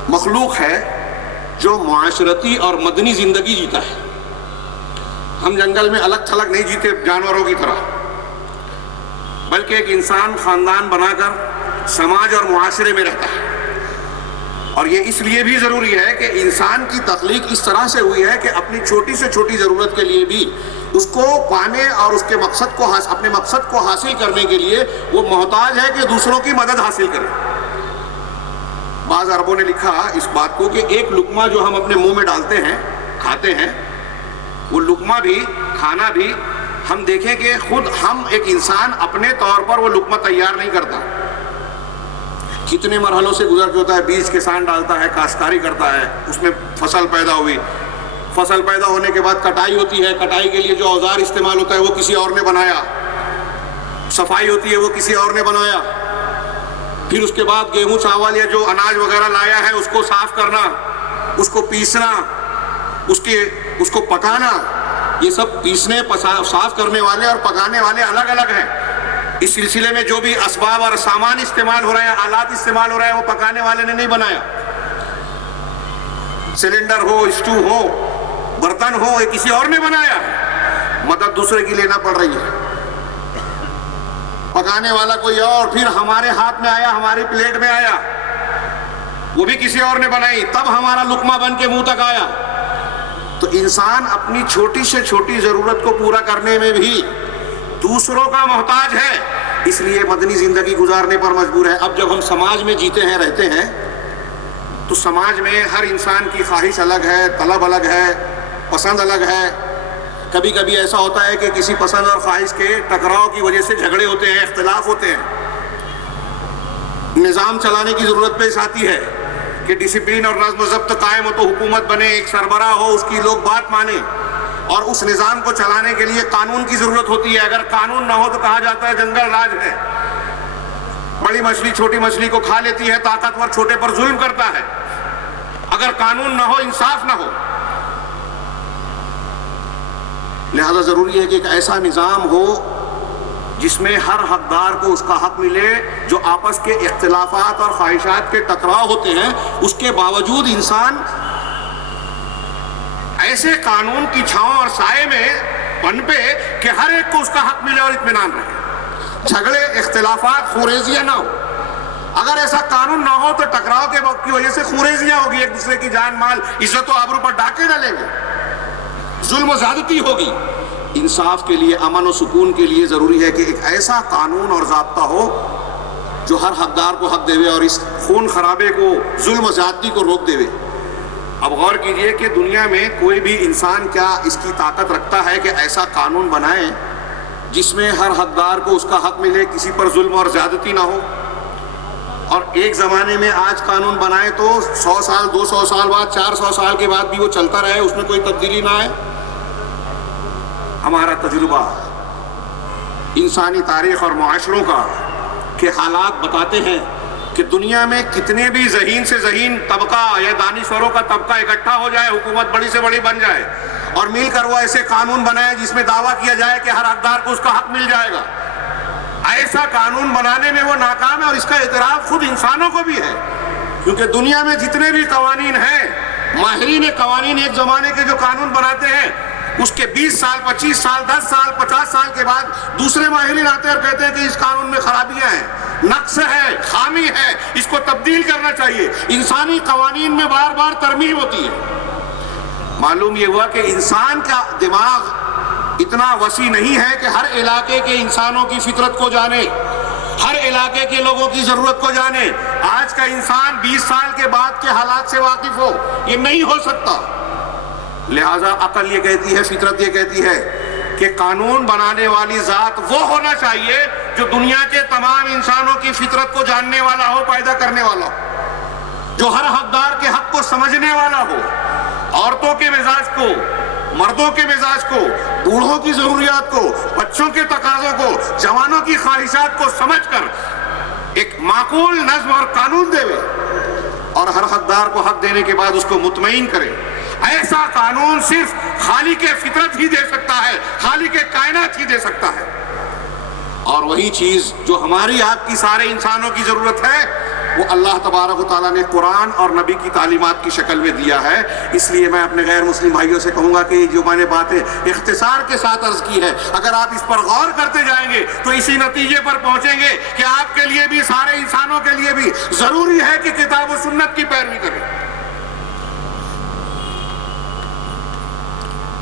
مخلوق ہے جو معاشرتی اور مدنی زندگی جیتا ہے. ہم جنگل میں الگ تھلگ نہیں جیتے جانوروں کی طرح، بلکہ ایک انسان خاندان بنا کر سماج اور معاشرے میں رہتا ہے. اور یہ اس لیے بھی ضروری ہے کہ انسان کی تخلیق اس طرح سے ہوئی ہے کہ اپنی چھوٹی سے چھوٹی ضرورت کے لیے بھی اس کو پانے اور اس کے اپنے مقصد کو حاصل کرنے کے لیے وہ محتاج ہے کہ دوسروں کی مدد حاصل کرے. بعض عربوں نے لکھا اس بات کو کہ ایک لقمہ جو ہم اپنے منہ میں ڈالتے ہیں کھاتے ہیں، وہ لقمہ بھی کھانا بھی ہم دیکھیں کہ خود ہم ایک انسان اپنے طور پر وہ لقمہ تیار نہیں کرتا. کتنے مرحلوں سے گزر کے ہوتا ہے، بیج کسان ڈالتا ہے، کاشتکاری کرتا ہے، اس میں فصل پیدا ہوئی، فصل پیدا ہونے کے بعد کٹائی ہوتی ہے، کٹائی کے لیے جو اوزار استعمال ہوتا ہے وہ کسی اور نے بنایا، صفائی ہوتی ہے وہ کسی اور نے بنایا، پھر اس کے بعد گیہوں چاول یا جو اناج وغیرہ لایا ہے اس کو صاف کرنا، اس کو پیسنا، اس کو پکانا. یہ سب پیسنے صاف کرنے والے اور پکانے والے الگ الگ ہیں. اس سلسلے میں جو بھی اسباب اور سامان استعمال ہو رہے ہیں، آلات استعمال ہو رہے ہیں، وہ پکانے والے نے نہیں بنایا. سلنڈر ہو، اسٹو ہو، برتن ہو، یہ کسی اور نے بنایا، مدد دوسرے کی لینا پڑ رہی ہے. پکانے والا کوئی اور، پھر ہمارے ہاتھ میں آیا، ہماری پلیٹ میں آیا، وہ بھی کسی اور نے بنائی، تب ہمارا لقمہ بن کے منہ تک آیا. تو انسان اپنی چھوٹی سے چھوٹی ضرورت کو پورا کرنے میں بھی دوسروں کا محتاج ہے، اس لیے مدنی زندگی گزارنے پر مجبور ہے. اب جب ہم سماج میں جیتے ہیں، رہتے ہیں، تو سماج میں ہر انسان کی خواہش الگ ہے، طلب الگ ہے، پسند الگ ہے. کبھی کبھی ایسا ہوتا ہے کہ کسی پسند اور خواہش کے ٹکراؤ کی وجہ سے جھگڑے ہوتے ہیں، اختلاف ہوتے ہیں. نظام چلانے کی ضرورت پیش آتی ہے کہ ڈسپلن اور نظم و ضبط قائم ہو تو حکومت بنے، ایک سربراہ ہو، اس کی لوگ بات مانیں، اور اس نظام کو چلانے کے لیے قانون کی ضرورت ہوتی ہے. اگر قانون نہ ہو تو کہا جاتا ہے جنگل راج ہے، بڑی مچھلی چھوٹی مچھلی کو کھا لیتی ہے، طاقتور چھوٹے پر ظلم کرتا ہے. اگر قانون نہ ہو، انصاف نہ ہو. لہذا ضروری ہے کہ ایک ایسا نظام ہو جس میں ہر حقدار کو اس کا حق ملے. جو آپس کے اختلافات اور خواہشات کے ٹکراؤ ہوتے ہیں، اس کے باوجود انسان ایسے قانون کی چھاؤں اور سائے میں پنپے کہ ہر ایک کو اس کا حق ملے اور اطمینان رہے. جھگڑے، اختلافات، خوریزیاں نہ ہو. اگر ایسا قانون نہ ہو تو ٹکراؤ کے وقت کی وجہ سے خوریزیاں ہوگی، ایک دوسرے کی جان مال، عزت و آبرو پر ڈاکے ڈلیں گے، ظلم و زیادتی ہوگی. انصاف کے لیے، امن و سکون کے لیے ضروری ہے کہ ایک ایسا قانون اور ضابطہ ہو جو ہر حقدار کو حق دے اور اس خون خرابے کو، ظلم و زیادتی کو روک دے. اب غور کیجئے کہ دنیا میں کوئی بھی انسان کیا اس کی طاقت رکھتا ہے کہ ایسا قانون بنائے جس میں ہر حقدار کو اس کا حق ملے، کسی پر ظلم اور زیادتی نہ ہو. اور ایک زمانے میں آج قانون بنائے تو 100 سال 200 سال بعد، 400 سال کے بعد بھی وہ چلتا رہے، اس میں کوئی تبدیلی نہ آئے. ہمارا تجربہ انسانی تاریخ اور معاشروں کا کہ حالات بتاتے ہیں کہ دنیا میں کتنے بھی ذہین سے ذہین طبقہ یا دانشوروں کا طبقہ اکٹھا ہو جائے، حکومت بڑی سے بڑی بن جائے اور مل کر وہ ایسے قانون بنائے جس میں دعویٰ کیا جائے کہ ہر حقدار کو اس کا حق مل جائے گا، ایسا قانون بنانے میں وہ ناکام ہے. اور اس کا اعتراف خود انسانوں کو بھی ہے، کیونکہ دنیا میں جتنے بھی قوانین ہیں، ماہرین قوانین ایک زمانے کے جو قانون بناتے ہیں، اس کے 20 سال 25 سال 10 سال 50 سال کے بعد دوسرے ماہرین آتے ہیں اور کہتے ہیں کہ اس قانون میں خرابیاں ہیں، نقص ہے، خامی ہے، اس کو تبدیل کرنا چاہیے. انسانی قوانین میں بار بار ترمیم ہوتی ہے. معلوم یہ ہوا کہ انسان کا دماغ اتنا وسیع نہیں ہے کہ ہر علاقے کے انسانوں کی فطرت کو جانے، ہر علاقے کے لوگوں کی ضرورت کو جانے. آج کا انسان 20 سال کے بعد کے حالات سے واقف ہو، یہ نہیں ہو سکتا. لہذا عقل یہ کہتی ہے، فطرت یہ کہتی ہے کہ قانون بنانے والی ذات وہ ہونا چاہیے جو دنیا کے تمام انسانوں کی فطرت کو جاننے والا ہو، پیدا کرنے والا ہو، جو ہر حقدار کے حق کو سمجھنے والا ہو، عورتوں کے مزاج کو، مردوں کے مزاج کو، بوڑھوں کی ضروریات کو، بچوں کے تقاضوں کو، جوانوں کی خواہشات کو سمجھ کر ایک معقول نظم اور قانون دے اور ہر حقدار کو حق دینے کے بعد اس کو مطمئن کرے. ایسا قانون صرف خالق فطرت ہی دے سکتا ہے، خالق کائنات ہی دے سکتا ہے۔ اور وہی چیز جو ہماری آپ کی سارے انسانوں کی ضرورت ہے وہ اللہ تبارک و تعالیٰ نے قرآن اور نبی کی تعلیمات کی شکل میں دیا ہے۔ اس لیے میں اپنے غیر مسلم بھائیوں سے کہوں گا کہ جو میں نے باتیں اختصار کے ساتھ عرض کی ہے، اگر آپ اس پر غور کرتے جائیں گے تو اسی نتیجے پر پہنچیں گے کہ آپ کے لیے بھی، سارے انسانوں کے لیے بھی ضروری ہے کہ کتاب و سنت کی پیروی کریں۔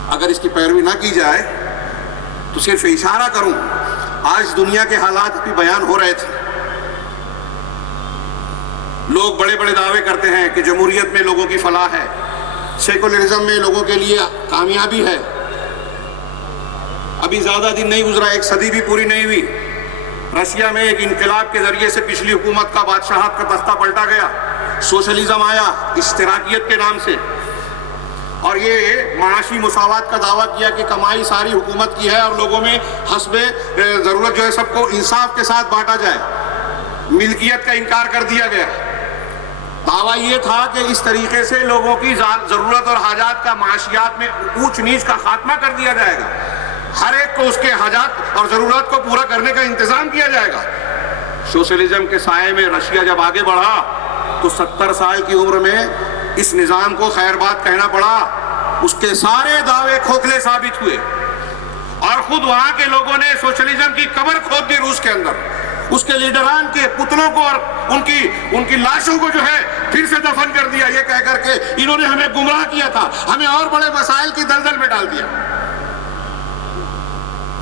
اگر اس کی پیروی نہ کی جائے تو صرف اشارہ کروں، آج دنیا کے حالات بھی بیان ہو رہے تھے، لوگ بڑے بڑے دعوے کرتے ہیں کہ جمہوریت میں لوگوں کی فلاح ہے، سیکولرزم میں لوگوں کے لیے کامیابی ہے۔ ابھی زیادہ دن نہیں گزرا، ایک صدی بھی پوری نہیں ہوئی، رشیا میں ایک انقلاب کے ذریعے سے پچھلی حکومت کا بادشاہت کا تختہ پلٹا گیا، سوشلزم آیا اشتراکیت کے نام سے، اور یہ معاشی مساوات کا دعویٰ کیا کہ کمائی ساری حکومت کی ہے اور لوگوں میں حسب ضرورت جو ہے سب کو انصاف کے ساتھ بانٹا جائے، ملکیت کا انکار کر دیا گیا۔ دعویٰ یہ تھا کہ اس طریقے سے لوگوں کی ضرورت اور حاجات کا، معاشیات میں اونچ نیچ کا خاتمہ کر دیا جائے گا، ہر ایک کو اس کے حاجات اور ضرورت کو پورا کرنے کا انتظام کیا جائے گا۔ سوشلزم کے سائے میں رشیا جب آگے بڑھا تو 70 سال کی عمر میں اس نظام کو خیر بات کہنا پڑا، اس کے سارے دعوے کھوکھلے ثابت ہوئے، اور خود وہاں کے لوگوں نے سوشلزم کی قبر کھود دی روس کے اندر، اس کے لیڈران کے پتلوں کو اور ان کی لاشوں کو جو ہے پھر سے دفن کر دیا، یہ کہہ کر کے انہوں نے ہمیں گمراہ کیا تھا، ہمیں اور بڑے مسائل کی دلدل میں ڈال دیا۔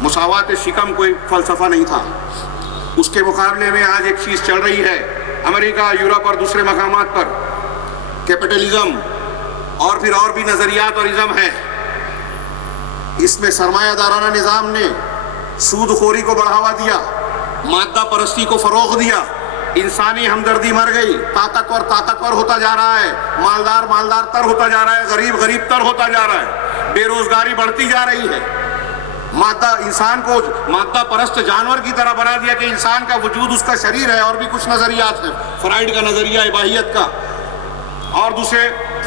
مساوات شکم کوئی فلسفہ نہیں تھا، اس کے مقابلے میں آج ایک چیز چل رہی ہے امریکہ، یورپ اور دوسرے مقامات پر، کیپٹلزم اور پھر اور بھی نظریات اور ازم ہے۔ اس میں سرمایہ دارانہ نظام نے سود خوری کو بڑھاوا دیا، مادہ پرستی کو فروغ دیا، انسانی ہمدردی مر گئی، طاقتور ہوتا جا رہا ہے، مالدار تر ہوتا جا رہا ہے، غریب تر ہوتا جا رہا ہے، بے روزگاری بڑھتی جا رہی ہے، انسان کو مادہ پرست جانور کی طرح بنا دیا کہ انسان کا وجود اس کا شریر ہے، اور بھی کچھ نظریات ہیں، فرائیڈ کا نظریہ اباحیت کا اور دوسرے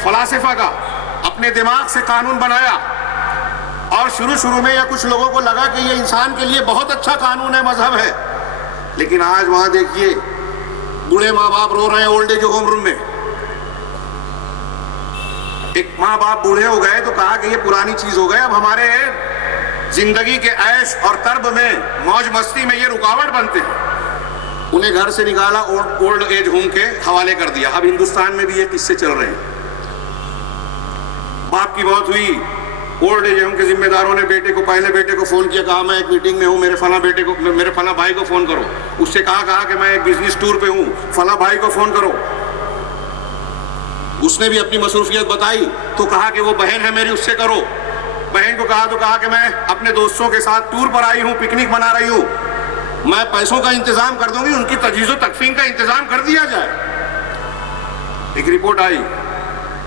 فلاسفہ کا، اپنے دماغ سے قانون بنایا، اور شروع میں یا کچھ لوگوں کو لگا کہ یہ انسان کے لیے بہت اچھا قانون ہے، مذہب ہے، لیکن آج وہاں دیکھیے بوڑھے ماں باپ رو رہے ہیں اولڈ ایج ہوم روم میں۔ ایک ماں باپ بوڑھے ہو گئے تو کہا کہ یہ پرانی چیز ہو گئے، اب ہمارے زندگی کے عیش اور طرب میں، موج مستی میں یہ رکاوٹ بنتے ہیں، انہیں گھر سے نکالا، اولڈ ایج ہوم کے حوالے کر دیا۔ اب ہندوستان میں بھی یہ قصے چل رہے ہیں، باپ کی موت ہوئی، اولڈ ایج ہوم کے ذمہ داروں نے پہلے بیٹے کو فون کیا، کہا میں ایک میٹنگ میں ہوں، میرے فلاں بھائی کو فون کرو، اس سے کہا کہ میں ایک بزنس ٹور پہ ہوں، فلاں بھائی کو فون کرو، اس نے بھی اپنی مصروفیت بتائی تو کہا کہ وہ بہن ہے میری، اس سے کرو، بہن کو کہا کہ میں اپنے دوستوں کے ساتھ ٹور پر آئی ہوں، پکنک منا رہی ہوں، میں پیسوں کا انتظام کر دوں گی، ان کی تجہیز و تکفین کا انتظام کر دیا جائے۔ ایک رپورٹ آئی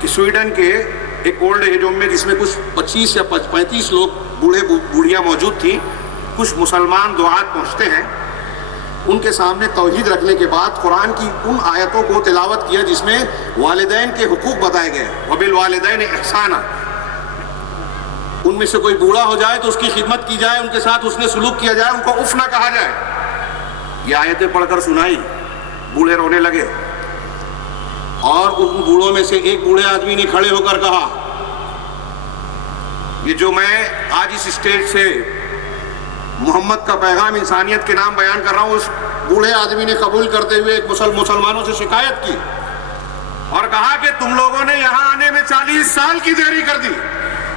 کہ سویڈن کے ایک اولڈ ایج ہوم میں، جس میں کچھ 25 یا 35 لوگ بوڑھیاں موجود تھیں، کچھ مسلمان دعات پہنچتے ہیں، ان کے سامنے توحید رکھنے کے بعد قرآن کی ان آیتوں کو تلاوت کیا جس میں والدین کے حقوق بتائے گئے، وبالوالدین احسانا، ان میں سے کوئی بوڑھا ہو جائے تو اس کی خدمت کی جائے، ان کے ساتھ حسن سلوک کیا جائے، ان کو اف نہ کہا جائے۔ یہ آیتیں پڑھ کر سنائی، بوڑھے رونے لگے، اور ان بوڑھوں میں سے ایک بوڑھے آدمی نے کھڑے ہو کر کہا، یہ جو میں آج اس اسٹیج سے محمد کا پیغام انسانیت کے نام بیان کر رہا ہوں، اس بوڑھے آدمی نے قبول کرتے ہوئے ایک مسلمانوں سے شکایت کی اور کہا کہ تم لوگوں نے یہاں آنے میں 40 سال کی دیری کر دی،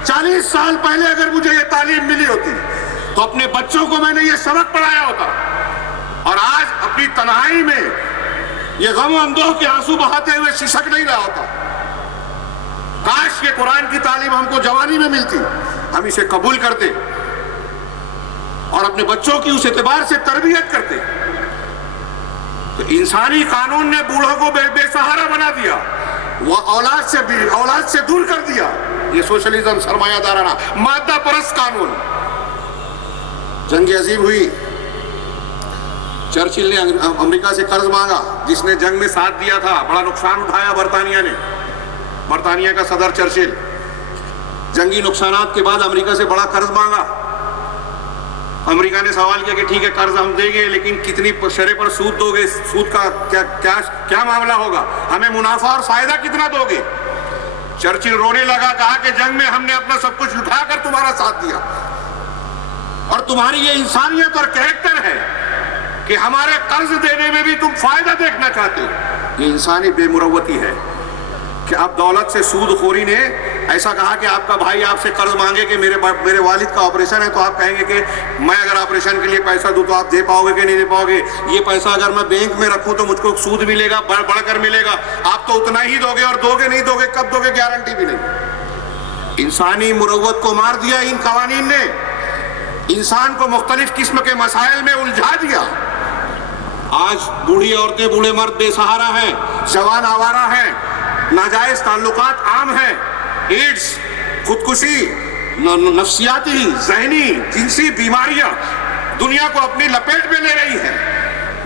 40 سال پہلے اگر مجھے یہ تعلیم ملی ہوتی تو اپنے بچوں کو میں نے یہ سبق پڑھایا ہوتا، اور آج اپنی تنہائی میں یہ غم و اندوہ کے آنسو بہاتے ہوئے ششک نہیں رہا ہوتا۔ کاش یہ قرآن کی تعلیم ہم کو جوانی میں ملتی، ہم اسے قبول کرتے اور اپنے بچوں کی اس اعتبار سے تربیت کرتے۔ تو انسانی قانون نے بوڑھوں کو بے سہارا بنا دیا، وہ اولاد سے دور کر دیا۔ یہ سوشلزم، سرمایہ دارانہ، مادہ پرست قانون۔ جنگ عظیم ہوئی، چرچل نے امریکہ سے قرض مانگا، جس نے جنگ میں ساتھ دیا تھا، بڑا نقصان اٹھایا برطانیہ نے، برطانیہ کا صدر چرچل، جنگی نقصانات کے بعد امریکہ سے بڑا قرض مانگا. امریکہ نے سوال کیا کہ ٹھیک ہے قرض ہم دیں گے لیکن کتنی شرح پر سود دو گے, سود کا کیا معاملہ ہوگا, ہمیں منافع اور فائدہ کتنا دو گے. چرچل رونے لگا, کہا کہ جنگ میں ہم نے اپنا سب کچھ اٹھا کر تمہارا ساتھ دیا اور تمہاری یہ انسانیت اور کریکٹر ہے کہ ہمارے قرض دینے میں بھی تم فائدہ دیکھنا چاہتے ہو. یہ انسانی بے مروتی ہے کہ اب دولت سے سود خوری نے ایسا کہا کہ آپ کا بھائی آپ سے قرض مانگے کہ میرے والد کا آپریشن ہے, تو آپ کہیں گے کہ میں اگر آپریشن کے لیے پیسہ دوں تو آپ دے پاؤ گے کہ نہیں دے پاؤ گے. یہ پیسہ اگر میں بینک میں رکھوں تو مجھ کو سود ملے گا, بڑھ کر ملے گا. آپ تو اتنا ہی دو گے, اور دو گے نہیں دو گے, کب دو گے گارنٹی بھی نہیں. انسانی مروت کو مار دیا ان قوانین نے, انسان کو مختلف قسم کے مسائل میں الجھا دیا. آج بوڑھی عورتیں بوڑھے مرد بے سہارا ہیں, جوان آوارہ ہیں, ناجائز تعلقات عام ہیں, ایڈز, خودکشی, نفسیاتی, ذہنی, جنسی بیماریاں دنیا کو اپنی لپیٹ میں لے رہی ہیں.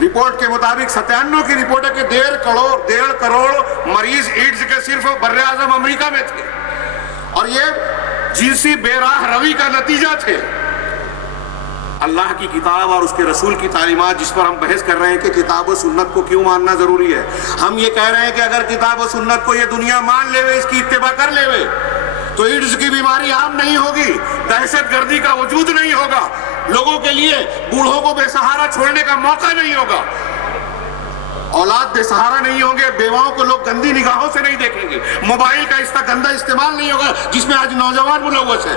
رپورٹ کے مطابق 97 کی رپورٹ ہے کہ 1.5 کروڑ مریض ایڈز کے صرف بر اعظم امریکہ میں تھے, اور یہ جنسی بے راہ روی کا نتیجہ تھے. اللہ کی کتاب اور اس کے رسول کی تعلیمات جس پر ہم بحث کر رہے ہیں کہ کتاب و سنت کو کیوں ماننا ضروری ہے, ہم یہ کہہ رہے ہیں کہ اگر کتاب و سنت کو یہ دنیا مان لے وے, اس کی اتباع کر لے وے, تو ایڈز کی بیماری عام نہیں ہوگی, دہشت گردی کا وجود نہیں ہوگا, لوگوں کے لیے بوڑھوں کو بے سہارا چھوڑنے کا موقع نہیں ہوگا, اولاد بے سہارا نہیں ہوں گے, بیواؤں کو لوگ گندی نگاہوں سے نہیں دیکھیں گے, موبائل کا اس کا گندا استعمال نہیں ہوگا جس میں آج نوجوان ملوث ہے.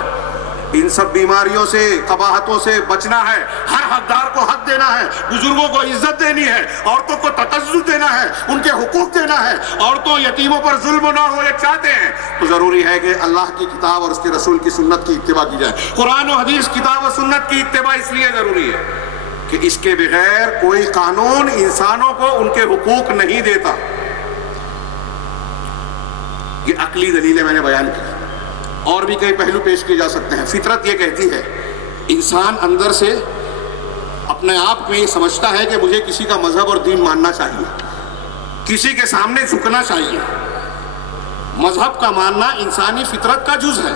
ان سب بیماریوں سے, قباحتوں سے بچنا ہے. ہر حقدار کو حق دینا ہے, بزرگوں کو عزت دینی ہے, عورتوں کو تقزز دینا ہے, ان کے حقوق دینا ہے. عورتوں یتیموں پر ظلم نہ ہو یہ چاہتے ہیں تو ضروری ہے کہ اللہ کی کتاب اور اس کے رسول کی سنت کی اتباع کی جائے. قرآن و حدیث, کتاب و سنت کی اتباع اس لیے ضروری ہے کہ اس کے بغیر کوئی قانون انسانوں کو ان کے حقوق نہیں دیتا. یہ عقلی دلیلیں میں نے بیان کی, اور بھی کئی پہلو پیش کیے جا سکتے ہیں. فطرت یہ کہتی ہے, انسان اندر سے اپنے آپ میں یہ سمجھتا ہے کہ مجھے کسی کا مذہب اور دین ماننا چاہیے, کسی کے سامنے جھکنا چاہیے. مذہب کا ماننا انسانی فطرت کا جز ہے.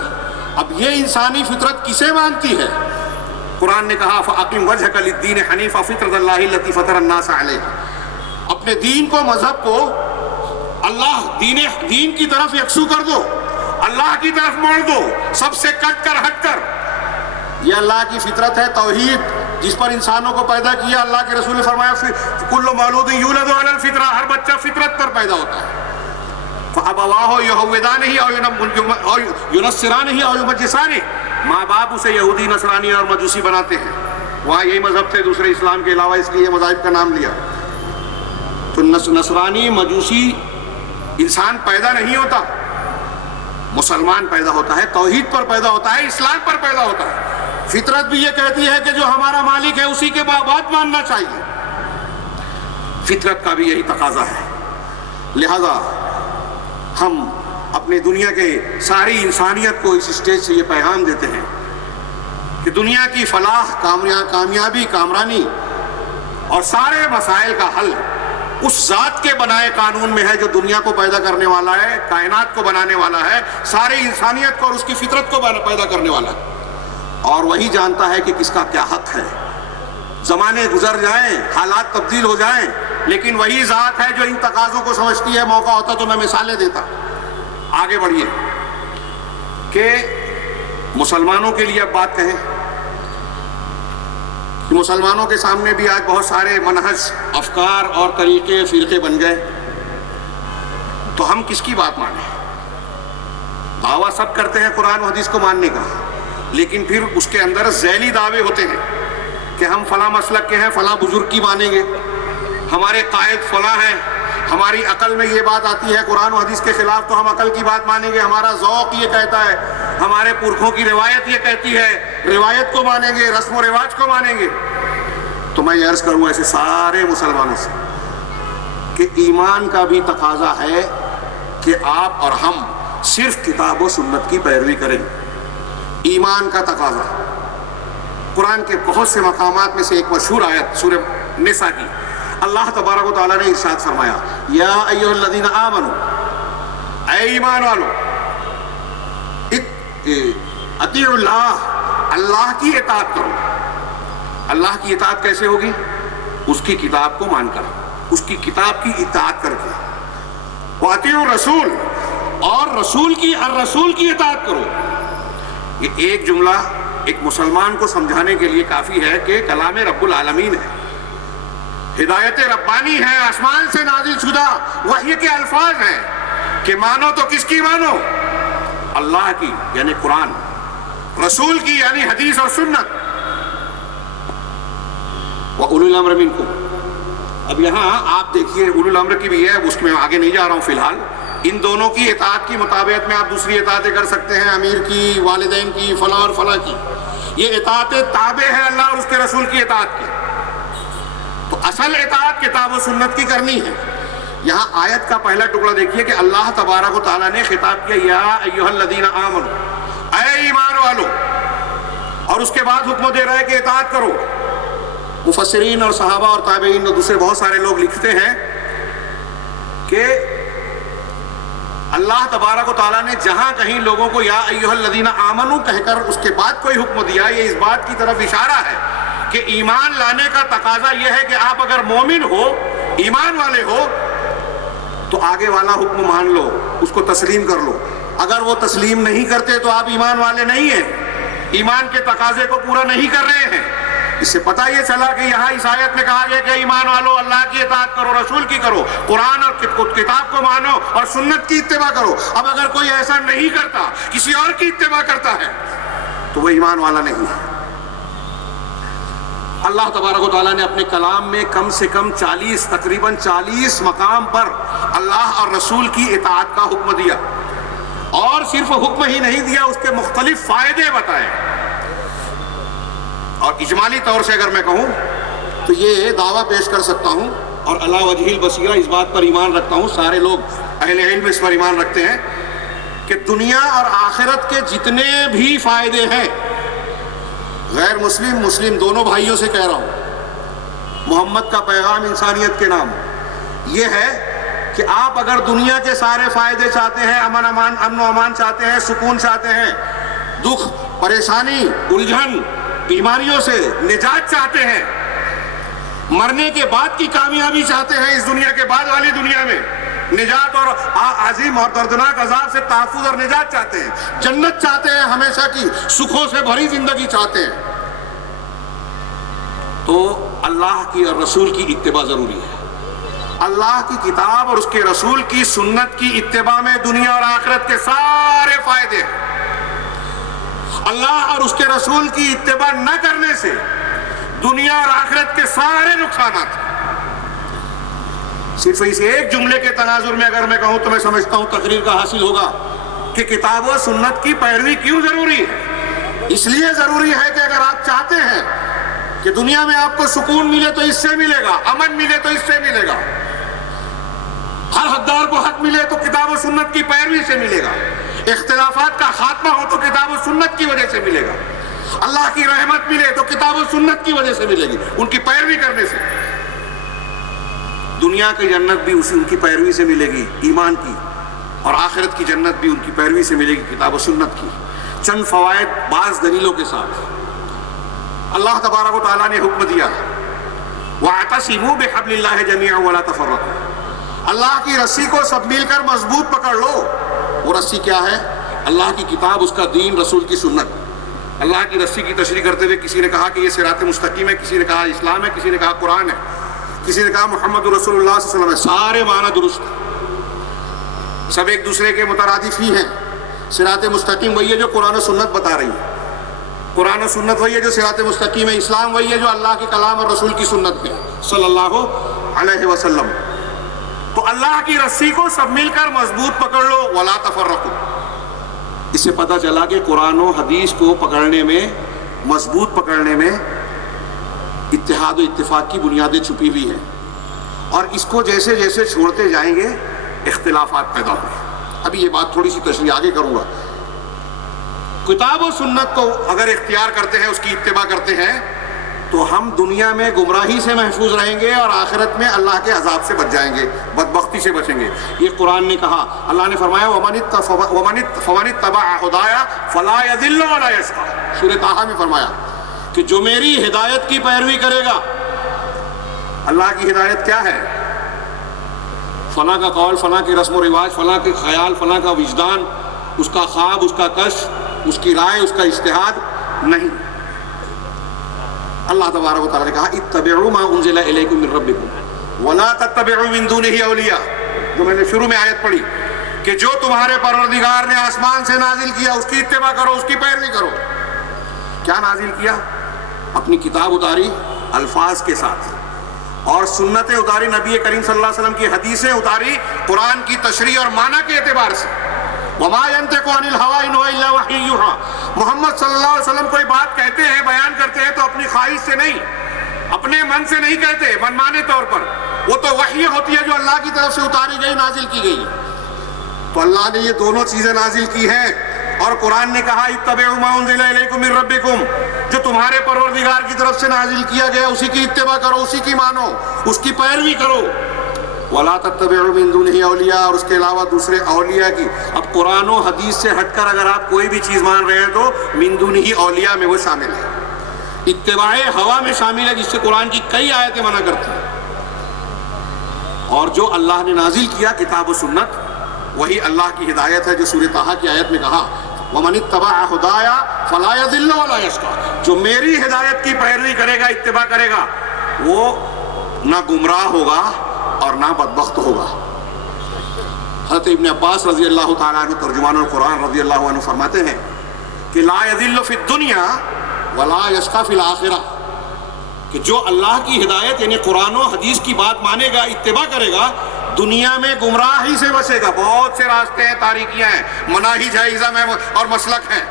اب یہ انسانی فطرت کسے مانتی ہے؟ قرآن نے کہا فَأَقِمْ وَجْهَكَ لِلدِّينِ حَنِيفًا فِطْرَتَ اللَّهِ الَّتِي فَطَرَ النَّاسَ عَلَيْهَا. اپنے دین کو, مذہب کو اللہ دین کی طرف یکسو کر دو, اللہ کی طرف موڑ دو, سب سے کٹ کر ہٹ کر. یہ اللہ کی فطرت ہے, توحید, جس پر انسانوں کو پیدا کیا. اللہ کے رسول نے فرمایا کل مولود یولد علی الفطرہ, ہر بچہ فطرت پر پیدا ہوتا ہے. فابواہ یہودانہ او ینصرانہ او یمجسانہ, ماں باپ اسے یہودی, نصرانی اور مجوسی بناتے ہیں. وہاں یہی مذہب تھے دوسرے اسلام کے علاوہ, اس لیے مذاہب کا نام لیا. تو نصرانی, مجوسی, انسان پیدا نہیں ہوتا, مسلمان پیدا ہوتا ہے, توحید پر پیدا ہوتا ہے, اسلام پر پیدا ہوتا ہے. فطرت بھی یہ کہتی ہے کہ جو ہمارا مالک ہے اسی کے بات ماننا چاہیے. فطرت کا بھی یہی تقاضا ہے. لہذا ہم اپنے دنیا کے ساری انسانیت کو اس اسٹیج سے یہ پیغام دیتے ہیں کہ دنیا کی فلاح, کامیابی, کامرانی اور سارے مسائل کا حل اس ذات کے بنائے قانون میں ہے جو دنیا کو پیدا کرنے والا ہے, کائنات کو بنانے والا ہے, ساری انسانیت کو اور اس کی فطرت کو پیدا کرنے والا ہے. اور وہی جانتا ہے کہ کس کا کیا حق ہے. زمانے گزر جائیں, حالات تبدیل ہو جائیں, لیکن وہی ذات ہے جو ان تقاضوں کو سمجھتی ہے. موقع ہوتا تو میں مثالیں دیتا. آگے بڑھیے کہ مسلمانوں کے لیے اب بات کہیں کہ مسلمانوں کے سامنے بھی آج بہت سارے منہج, افکار اور طریقے, فرقے بن گئے. تو ہم کس کی بات مانیں؟ دعویٰ سب کرتے ہیں قرآن و حدیث کو ماننے کا, لیکن پھر اس کے اندر ذیلی دعوے ہوتے ہیں کہ ہم فلاں مسلک کے ہیں, فلاں بزرگ کی مانیں گے, ہمارے قائد فلاں ہیں, ہماری عقل میں یہ بات آتی ہے قرآن و حدیث کے خلاف تو ہم عقل کی بات مانیں گے, ہمارا ذوق یہ کہتا ہے, ہمارے پرکھوں کی روایت یہ کہتی ہے, روایت کو مانیں گے, رسم و رواج کو مانیں گے. تو میں یہ عرض کروں ایسے سارے مسلمانوں سے کہ ایمان کا بھی تقاضا ہے کہ آپ اور ہم صرف کتاب و سنت کی پیروی کریں. ایمان کا تقاضا. قرآن کے بہت سے مقامات میں سے ایک مشہور آیت سورہ نساء کی, اللہ تبارک و تعالیٰ نے ارشاد فرمایا یا ایھا الذین آمنوا, اے ایمان والو, کہ اطیعوا اللہ، اللہ کی اطاعت کرو۔ اللہ کی اطاعت کیسے ہوگی؟ اس کی کتاب کو مان کر، اس کی کتاب کی اطاعت کر کے۔ وَأَطِیعُوا الرَّسُولَ، اور رسول کی اطاعت کرو۔ یہ ایک جملہ ایک مسلمان کو سمجھانے کے لیے کافی ہے کہ کلام رب العالمین ہے، ہدایت ربانی ہے، آسمان سے نازل شدہ وحی کے الفاظ ہیں کہ مانو تو کس کی مانو؟ اللہ کی یعنی قرآن، رسول کی یعنی حدیث اور سنت۔ وَأُولِي الْأَمْرِ مِنْكُمْ، اب یہاں آپ دیکھیے اولو الامر کی بھی ہے، اس میں آگے نہیں جا رہا ہوں فی الحال۔ ان دونوں کی اطاعت کی مطابقت میں آپ دوسری اطاعتیں کر سکتے ہیں، امیر کی، والدین کی، فلاں اور فلاں کی۔ یہ اطاعت تابع ہے اللہ اور اس کے رسول کی اطاعت کی۔ تو اصل اطاعت کتاب و سنت کی کرنی ہے۔ یہاں آیت کا پہلا ٹکڑا دیکھیے کہ اللہ تبارک و تعالیٰ نے خطاب کیا یا ایھا الذین آمنوا، اے ایمان والو، اور اس کے بعد حکم دے رہا ہے کہ اطاعت کرو۔ مفسرین اور صحابہ اور تابعین اور دوسرے بہت سارے لوگ لکھتے ہیں کہ اللہ تبارک و تعالیٰ نے جہاں کہیں لوگوں کو یا ایھا الذین آمنوا کہہ کر اس کے بعد کوئی حکم دیا، یہ اس بات کی طرف اشارہ ہے کہ ایمان لانے کا تقاضا یہ ہے کہ آپ اگر مومن ہو، ایمان والے ہو، تو آگے والا حکم مان لو، اس کو تسلیم کر لو۔ اگر وہ تسلیم نہیں کرتے تو آپ ایمان والے نہیں ہیں، ایمان کے تقاضے کو پورا نہیں کر رہے ہیں۔ اس سے پتہ یہ چلا کہ یہاں اس آیت میں کہا گیا کہ ایمان والو اللہ کی اطاعت کرو، رسول کی کرو، قرآن اور کتاب کو مانو اور سنت کی اتباع کرو۔ اب اگر کوئی ایسا نہیں کرتا، کسی اور کی اتباع کرتا ہے، تو وہ ایمان والا نہیں ہے۔ اللہ تبارک و تعالیٰ نے اپنے کلام میں کم سے کم تقریباً 40 مقام پر اللہ اور رسول کی اطاعت کا حکم دیا، اور صرف حکم ہی نہیں دیا، اس کے مختلف فائدے بتائے۔ اور اجمالی طور سے اگر میں کہوں تو یہ دعویٰ پیش کر سکتا ہوں اور علی وجہ البصیرہ اس بات پر ایمان رکھتا ہوں، سارے لوگ اہل علم اس پر ایمان رکھتے ہیں کہ دنیا اور آخرت کے جتنے بھی فائدے ہیں، غیر مسلم مسلم دونوں بھائیوں سے کہہ رہا ہوں، محمد کا پیغام انسانیت کے نام یہ ہے کہ آپ اگر دنیا کے سارے فائدے چاہتے ہیں، امن و امان چاہتے ہیں، سکون چاہتے ہیں، دکھ، پریشانی، الجھن، بیماریوں سے نجات چاہتے ہیں، مرنے کے بعد کی کامیابی چاہتے ہیں، اس دنیا کے بعد والی دنیا میں نجات اور عظیم اور دردناک عذاب سے تحفظ اور نجات چاہتے ہیں، جنت چاہتے ہیں، ہمیشہ کی سکھوں سے بھری زندگی چاہتے ہیں، تو اللہ کی اور رسول کی اتباع ضروری ہے۔ اللہ کی کتاب اور اس کے رسول کی سنت کی اتباع میں دنیا اور آخرت کے سارے فائدے ہیں۔ اللہ اور اس کے رسول کی اتباع نہ کرنے سے دنیا اور آخرت کے سارے نقصانات۔ صرف اس ایک جملے کے تناظر میں اگر میں کہوں تو میں سمجھتا ہوں تقریر کا حاصل ہوگا کہ کتاب و سنت کی پیروی کیوں ضروری ہے۔ اس لیے ضروری ہے کہ اگر آپ چاہتے ہیں کہ دنیا میں آپ کو سکون ملے تو اس سے ملے گا، امن ملے تو اس سے ملے گا، ہر حقدار کو حق ملے تو کتاب و سنت کی پیروی سے ملے گا، اختلافات کا خاتمہ ہو تو کتاب و سنت کی وجہ سے ملے گا، اللہ کی رحمت ملے تو کتاب و سنت کی وجہ سے ملے گی، ان کی پیروی کرنے سے۔ دنیا کی جنت بھی ان کی پیروی سے ملے گی، ایمان کی، اور آخرت کی جنت بھی ان کی پیروی سے ملے گی، کتاب و سنت کی۔ چند فوائد بعض دلیلوں کے ساتھ اللہ تبارک و تعالیٰ نے حکم دیا وَاعْتَصِمُوا بِحَبْلِ اللَّهِ جَمِيعًا وَلَا تَفَرَّقُوا، اللہ کی رسی کو سب مل کر مضبوط پکڑ لو۔ وہ رسی کیا ہے؟ اللہ کی کتاب، اس کا دین، رسول کی سنت۔ اللہ کی رسی کی تشریح کرتے ہوئے کسی نے کہا کہ یہ صراط مستقیم ہے، کسی نے کہا اسلام ہے، کسی نے کہا قرآن ہے، کسی نے کہا محمد رسول اللہ صلی اللہ علیہ وسلم ہے۔ سارے معنی درست، سب ایک دوسرے کے مترادف ہی ہیں۔ صراط مستقیم وہی ہے جو قرآن و سنت بتا رہی ہے، قرآن و سنت وہی ہے جو صراط مستقیم ہے، اسلام وہی ہے جو اللہ کے کلام اور رسول کی سنت میں صلی اللہ علیہ وسلم۔ تو اللہ کی رسی کو سب مل کر مضبوط پکڑ لو، ولا تفرقوا۔ اس سے پتہ چلا کہ قرآن و حدیث کو پکڑنے میں، مضبوط پکڑنے میں اتحاد و اتفاق کی بنیادیں چھپی ہوئی ہیں، اور اس کو جیسے جیسے چھوڑتے جائیں گے اختلافات پیدا ہوں گے۔ ابھی یہ بات تھوڑی سی تشریح آگے کروں گا۔ کتاب و سنت کو اگر اختیار کرتے ہیں، اس کی اتباع کرتے ہیں، تو ہم دنیا میں گمراہی سے محفوظ رہیں گے اور آخرت میں اللہ کے عذاب سے بچ جائیں گے، بدبختی سے بچیں گے۔ یہ قرآن نے کہا، اللہ نے فرمایا فَمَنِ اتَّبَعَ هُدَايَ فَلَا يَضِلُّ وَلَا يَشْقَىٰ، سورہ طٰہٰ میں فرمایا کہ جو میری ہدایت کی پیروی کرے گا۔ اللہ کی ہدایت کیا ہے؟ فلاں کا قول، فلاں کی رسم و رواج، فلاں کے خیال، فلاں کا وجدان، اس کا خواب، اس کا کش، اس کی رائے، اس کا اجتہاد نہیں۔ اللہ تبارک و تعالیٰ نے کہا اتبعوا ما انزل الیکم من ربکم ولا تتبعوا من دونہ اولیاء، جو میں نے شروع میں آیت پڑھی کہ جو تمہارے پروردگار نے آسمان سے نازل کیا اس کی اتباع کرو، اس کی پیروی کرو۔ کیا نازل کیا؟ اپنی کتاب اتاری الفاظ کے ساتھ، اور سنتیں اتاری، نبی کریم صلی اللہ علیہ وسلم کی حدیثیں اتاری قرآن کی تشریح اور معنی کے اعتبار سے۔ وَمَا يَنْطِقُ عَنِ الْهَوَىٰ إِنْ هُوَ إِلَّا وَحْيٌ يُوحَىٰ، محمد صلی اللہ علیہ وسلم کوئی بات کہتے ہیں، بیان کرتے ہیں تو اپنی خواہش سے نہیں، اپنے من سے نہیں کہتے منمانے طور پر، وہ تو وحی ہوتی ہے جو اللہ کی طرف سے اتاری گئی، نازل کی گئی۔ تو اللہ نے یہ دونوں چیزیں نازل کی ہیں، اور قرآن نے کہا اتبعوا ما انزل الیکم من ربکم، جو تمہارے پروردگار کی طرف سے نازل کیا گیا اسی کی اتباع کرو، اسی کی مانو، اس کی پیروی کرو۔ وَلَا تَتَّبِعُوا مِن دُونِهِ أَوْلِيَاءَ، اور اس کے علاوہ دوسرے اولیاء کی۔ اب قرآن و حدیث سے ہٹ کر اگر آپ کوئی بھی چیز مان رہے ہیں تو من دونہ اولیاء میں وہ شامل ہے، اتباع ہوا میں شامل ہے، جس سے قرآن کی کئی آیتیں منع کرتی ہیں۔ اور جو اللہ نے نازل کیا کتاب و سنت، وہی اللہ کی ہدایت ہے، جو سورہ طٰہٰ کی آیت میں کہا وَمَنِ اتَّبَعَ هُدَايَ فَلَا يَضِلُّ وَلَا يَشْقَىٰ، جو میری ہدایت کی پیروی کرے گا، اتباع کرے گا، وہ نہ گمراہ ہوگا اور نہ بدبخت ہوگا۔ حضرت ابن عباس رضی اللہ تعالیٰ عنہ ترجمان القرآن رضی اللہ عنہ فرماتے ہیں کہ لا يضل فی الدنیا ولا یشقی فی الآخرہ، کہ جو اللہ کی ہدایت یعنی قرآن و حدیث کی بات مانے گا، اتباع کرے گا، دنیا میں گمراہی سے بچے گا۔ بہت سے راستے ہیں، تاریکیاں ہیں، مناہی جائزہ میں اور مسلک ہیں،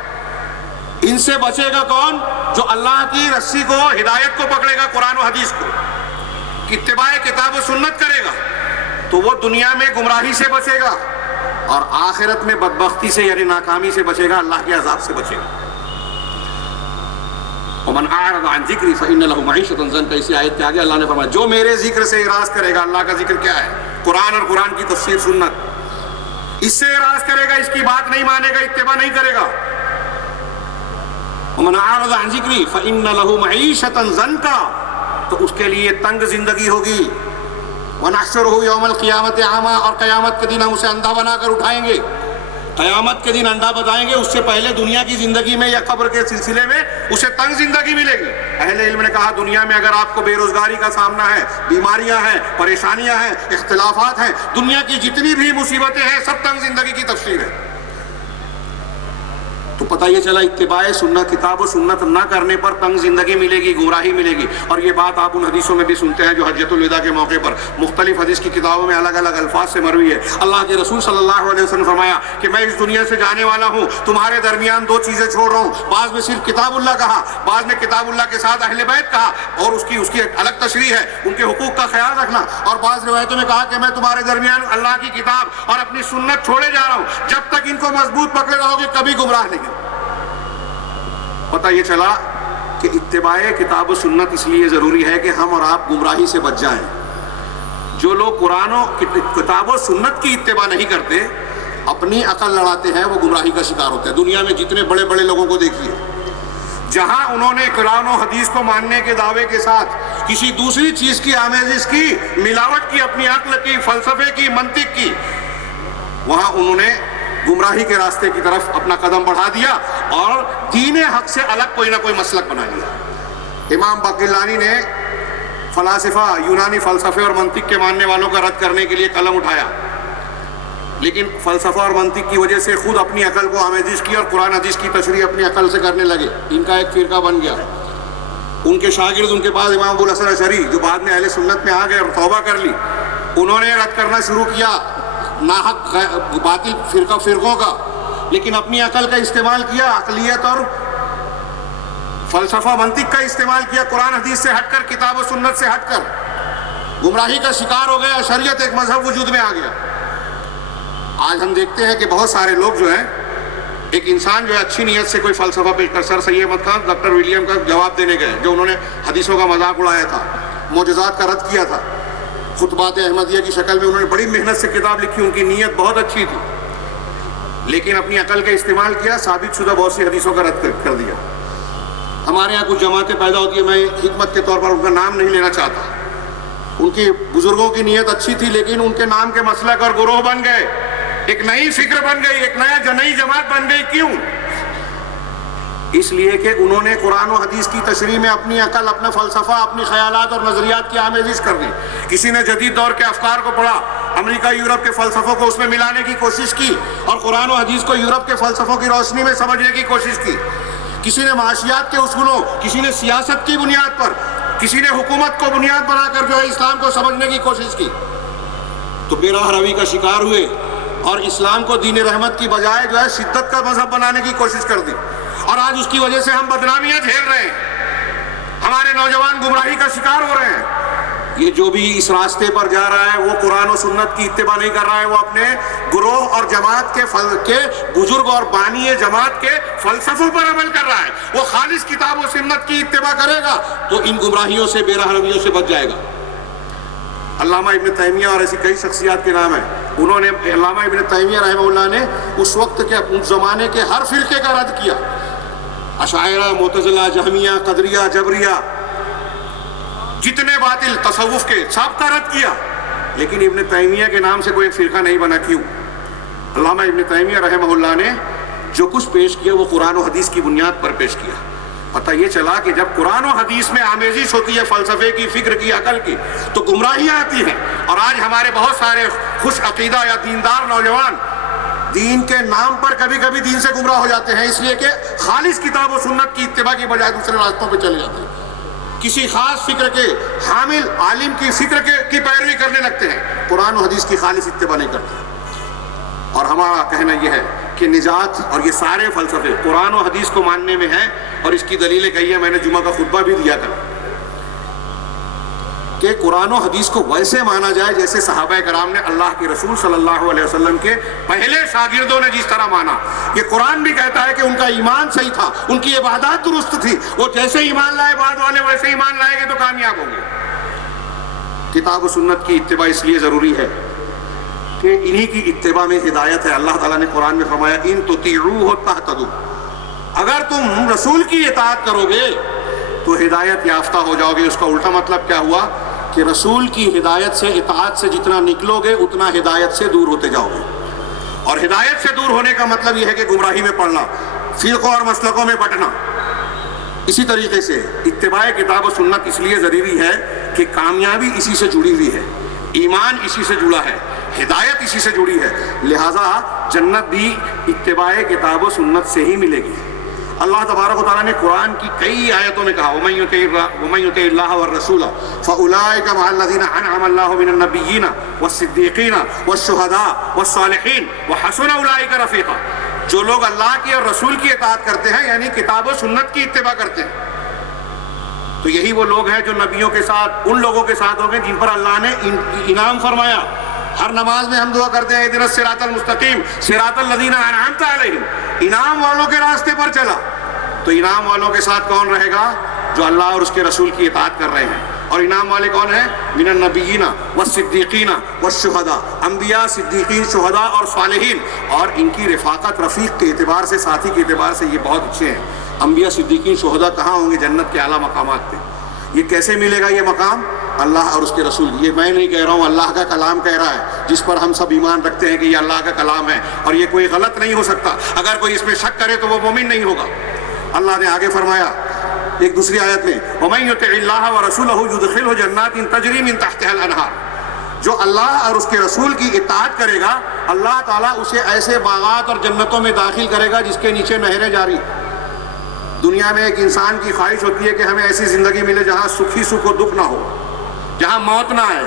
ان سے بچے گا کون؟ جو اللہ کی رسی کو، ہدایت کو پکڑے گا، قرآن و حدیث کو، اتباع کتاب و سنت کرے گا، تو وہ دنیا میں گمراہی سے بچے گا اور آخرت میں بدبختی سے یعنی ناکامی سے بچے گا، اللہ کے عذاب سے بچے گا۔ وَمَنْ أَعْرَضَ عَنْ ذِكْرِي فَإِنَّ لَهُ مَعِيشَةً ضَنكًا، اسی آیت کے آگے اللہ نے فرمایا جو میرے ذکر سے اعراض کرے گا، اللہ کا ذکر کیا ہے؟ قرآن اور قرآن کی تفسیر سنت، اس سے اعراض کرے گا، اس کی بات نہیں مانے گا، اتباع نہیں کرے گا۔ وَمَنْ أَعْرَضَ عَنْ ذِكْرِي فَإِنَّ لَهُ مَعِيشَةً ضَنكًا، تو اس کے لیے تنگ زندگی ہوگی۔ وَنَحْشُرُهُ يَوْمَ الْقِيَامَةِ أَعْمَىٰ، اور قیامت کے دن ہم اسے اندھا بنا کر اٹھائیں گے، قیامت کے دن اندھا بتائیں گے، اس سے پہلے دنیا کی زندگی میں یا قبر کے سلسلے میں اسے تنگ زندگی ملے گی۔ اہل علم نے کہا دنیا میں اگر آپ کو بے روزگاری کا سامنا ہے، بیماریاں ہیں، پریشانیاں ہیں، اختلافات ہیں، دنیا کی جتنی بھی مصیبتیں ہیں، سب تنگ زندگی کی تفسیر ہے۔ تو پتہ یہ چلا اتباع سنت، کتاب و سنت نہ کرنے پر تنگ زندگی ملے گی، گمراہی ملے گی۔ اور یہ بات آپ ان حدیثوں میں بھی سنتے ہیں جو حجۃ الوداع کے موقع پر مختلف حدیث کی کتابوں میں الگ الگ الفاظ سے مروی ہے۔ اللہ کے رسول صلی اللہ علیہ وسلم فرمایا کہ میں اس دنیا سے جانے والا ہوں، تمہارے درمیان دو چیزیں چھوڑ رہا ہوں، بعض میں صرف کتاب اللہ کہا، بعض میں کتاب اللہ کے ساتھ اہل بیت کہا، اور اس کی الگ تشریح ہے، ان کے حقوق کا خیال رکھنا، اور بعض روایتوں میں کہا کہ میں تمہارے درمیان اللہ کی کتاب اور اپنی سنت چھوڑے جا رہا ہوں، جب تک ان کو مضبوط پکڑے رہو گے کبھی گمراہ نہیں۔ پتہ یہ چلا کہ اتباع کتاب و سنت اس لیے ضروری ہے کہ ہم اور آپ گمراہی سے بچ جائیں۔ جو لوگ قرآن و کتاب و سنت کی اتباع نہیں کرتے، اپنی عقل لڑاتے ہیں، وہ گمراہی کا شکار ہوتے ہیں۔ دنیا میں جتنے بڑے بڑے لوگوں کو دیکھیے، جہاں انہوں نے قرآن و حدیث کو ماننے کے دعوے کے ساتھ کسی دوسری چیز کی آمیزش کی، ملاوٹ کی، اپنی عقل کی، فلسفے کی، منطق کی، وہاں انہوں نے گمراہی کے راستے کی طرف اپنا قدم بڑھا دیا اور دین حق سے الگ کوئی نہ کوئی مسلک بنا لیا۔ امام باقلانی نے فلاسفہ، یونانی فلسفے اور منطق کے ماننے والوں کا رد کرنے کے لیے قلم اٹھایا، لیکن فلسفہ اور منطق کی وجہ سے خود اپنی عقل کو آمیزش کی اور قرآن حدیث کی تشریح اپنی عقل سے کرنے لگے، ان کا ایک فرقہ بن گیا۔ ان کے شاگرد ان کے بعد امام ابو الحسن اشعری، جو بعد میں اہل سنت میں آ گئے اور توبہ کر لی، انہوں نے رد کرنا شروع کیا ناحق باطل فرقوں کا، لیکن اپنی عقل کا استعمال کیا، عقلیت اور فلسفہ منطق کا استعمال کیا، قرآن حدیث سے ہٹ کر، کتاب و سنت سے ہٹ کر گمراہی کا شکار ہو گیا، شریعت ایک مذہب وجود میں آ گیا۔ آج ہم دیکھتے ہیں کہ بہت سارے لوگ جو ہیں ایک انسان جو ہے اچھی نیت سے کوئی فلسفہ پیش کر، سر سید احمد خان ڈاکٹر ولیم کا جواب دینے گئے جو انہوں نے حدیثوں کا مذاق اڑایا تھا، معجزات کا رد کیا تھا، خطبات احمدیہ کی شکل میں انہوں نے بڑی محنت سے کتاب لکھی، ان کی نیت بہت اچھی تھی، لیکن اپنی عقل کا استعمال کیا، ثابت شدہ بہت سی حدیثوں کا رد کر دیا۔ ہمارے یہاں کچھ جماعتیں پیدا ہوتی ہیں، میں حکمت کے طور پر ان کا نام نہیں لینا چاہتا، ان کی بزرگوں کی نیت اچھی تھی لیکن ان کے نام کے مسلک اور گروہ بن گئے، ایک نئی فکر بن گئی، ایک نئی جماعت بن گئی۔ کیوں؟ اس لیے کہ انہوں نے قرآن و حدیث کی تشریح میں اپنی عقل، اپنا فلسفہ، اپنی خیالات اور نظریات کی آمیزش کر دی۔ کسی نے جدید دور کے افکار کو پڑھا، امریکہ یورپ کے فلسفوں کو اس میں ملانے کی کوشش کی اور قرآن و حدیث کو یورپ کے فلسفوں کی روشنی میں سمجھنے کی کوشش کی۔ کسی نے معاشیات کے اصولوں، کسی نے سیاست کی بنیاد پر، کسی نے حکومت کو بنیاد بنا کر جو ہے اسلام کو سمجھنے کی کوشش کی، تو بے راہ روی کا شکار ہوئے اور اسلام کو دین رحمت کی بجائے جو ہے شدت کا مذہب بنانے کی کوشش کر دی، اور آج اس کی وجہ سے ہم بدنامیاں جھیل رہے ہیں، ہمارے نوجوان گمراہی کا شکار ہو رہے ہیں۔ یہ جو بھی اس راستے پر جا رہا ہے وہ قرآن و سنت کی اتباع نہیں کر رہا ہے، وہ اپنے گروہ اور جماعت کے بزرگ اور بانی جماعت کے فلسفوں پر عمل کر رہا ہے۔ وہ خالص کتاب و سنت کی اتباع کرے گا تو ان گمراہیوں سے، بے راہ رویوں سے بچ جائے گا۔ علامہ ابن تیمیہ اور ایسی کئی شخصیات کے نام ہیں، انہوں نے، علامہ ابن تیمیہ رحمہ اللہ نے اس وقت کے، اس زمانے کے ہر فرقے کا رد کیا، اشاعرہ، معتزلہ، جہمیہ، قدریہ، جبریہ، جتنے باطل تصوف کے سب کا رد کیا، لیکن ابن تیمیہ کے نام سے کوئی ایک فرقہ نہیں بنا۔ کیوں؟ علامہ ابن تیمیہ رحمہ اللہ نے جو کچھ پیش کیا وہ قرآن و حدیث کی بنیاد پر پیش کیا۔ پتہ یہ چلا کہ جب قرآن و حدیث میں آمیزش ہوتی ہے فلسفے کی، فکر کی، عقل کی، تو گمراہیاں آتی ہیں۔ اور آج ہمارے بہت سارے خوش عقیدہ یا دیندار نوجوان دین کے نام پر کبھی کبھی دین سے گمراہ ہو جاتے ہیں، اس لیے کہ خالص کتاب و سنت کی اتباع کی بجائے دوسرے راستوں پہ چلے جاتے ہیں، کسی خاص فکر کے حامل عالم کی فکر کی پیروی کرنے لگتے ہیں، قرآن و حدیث کی خالص اتباع نہیں کرتے۔ اور ہمارا کہنا یہ ہے کہ نجات اور یہ سارے فلسفے قرآن و حدیث کو ماننے میں ہیں، اور اس کی دلیلیں کہی ہے، میں نے جمعہ کا خطبہ بھی دیا تھا کہ قرآن و حدیث کو ویسے مانا جائے جیسے صحابہ کرام نے اللہ کے رسول صلی اللہ علیہ وسلم کے پہلے شاگردوں نے جس طرح مانا۔ یہ قرآن بھی کہتا ہے کہ ان کا ایمان صحیح تھا، ان کی عبادات درست تھی، وہ جیسے ایمان لائے بعد والے ویسے ایمان لائیں گے تو کامیاب ہوں گے۔ کتاب و سنت کی اتباع اس لیے ضروری ہے کہ انہی کی اتباع میں ہدایت ہے۔ اللہ تعالیٰ نے قرآن میں فرمایا ان تطیعوہ تہتدوا، اگر تم رسول کی اطاعت کرو گے تو ہدایت یافتہ ہو جاؤ گے۔ اس کا الٹا مطلب کیا ہوا کہ رسول کی ہدایت سے، اطاعت سے جتنا نکلو گے اتنا ہدایت سے دور ہوتے جاؤ گے، اور ہدایت سے دور ہونے کا مطلب یہ ہے کہ گمراہی میں پڑنا، فرقوں اور مسلکوں میں بٹنا۔ اسی طریقے سے اتباع کتاب و سنت اس لیے ضروری ہے کہ کامیابی اسی سے جڑی ہوئی ہے، ایمان اسی سے جڑا ہے، ہدایت اسی سے جڑی ہے، لہٰذا جنت بھی اتباع کتاب و سنت سے ہی ملے گی۔ اللہ تبارک و تعالیٰ نے قرآن کی کئی آیتوں میں کہا وَمَن يُطِعِ اللَّهَ وَالرَّسُولَ فَأُولَٰئِكَ مَعَ الَّذِينَ أَنْعَمَ اللَّهُ مِنَ النَّبِيِّينَ وَالصِّدِّيقِينَ وَالشُّهَدَاءِ وَالصَّالِحِينَ وَحَسُنَ أُولَٰئِكَ رَفِيقًا۔ جو لوگ اللہ کی اور رسول کی اطاعت کرتے ہیں، یعنی کتاب و سنت کی اتباع کرتے ہیں، تو یہی وہ لوگ ہیں جو نبیوں کے ساتھ، ان لوگوں کے ساتھ ہوں گے جن پر اللہ نے انعام فرمایا۔ ہر نماز میں ہم دعا کرتے ہیں اہدنا الصراط المستقیم صراط الذین انعمت علیہم، انعام والوں کے راستے پر چلا۔ تو انعام والوں کے ساتھ کون رہے گا؟ جو اللہ اور اس کے رسول کی اطاعت کر رہے ہیں۔ اور انعام والے کون ہیں؟ من النبیین والصدیقین والشہداء، انبیاء، صدیقین، شہداء اور صالحین، اور ان کی رفاقت رفیق کے اعتبار سے، ساتھی کے اعتبار سے یہ بہت اچھے ہیں۔ انبیاء، صدیقین، شہداء کہاں ہوں گے؟ جنت کے اعلیٰ مقامات پہ۔ یہ کیسے ملے گا یہ مقام؟ اللہ اور اس کے رسول، یہ میں نہیں کہہ رہا ہوں، اللہ کا کلام کہہ رہا ہے، جس پر ہم سب ایمان رکھتے ہیں کہ یہ اللہ کا کلام ہے اور یہ کوئی غلط نہیں ہو سکتا۔ اگر کوئی اس میں شک کرے تو وہ مومن نہیں ہوگا۔ اللہ نے آگے فرمایا ایک دوسری آیت میں وَمَن يُطِعِ اللَّهَ وَرَسُولَهُ يُدْخِلْهُ جَنَّاتٍ تَجْرِي مِن تَحْتِهَا الْأَنْهَارُ، جو اللہ اور اس کے رسول کی اطاعت کرے گا اللہ تعالیٰ اسے ایسے باغات اور جنتوں میں داخل کرے گا جس کے نیچے نہریں جاری۔ دنیا میں ایک انسان کی خواہش ہوتی ہے کہ ہمیں ایسی زندگی ملے جہاں سکھ ہی سکھ ہو، دکھ نہ ہو، جہاں موت نہ آئے،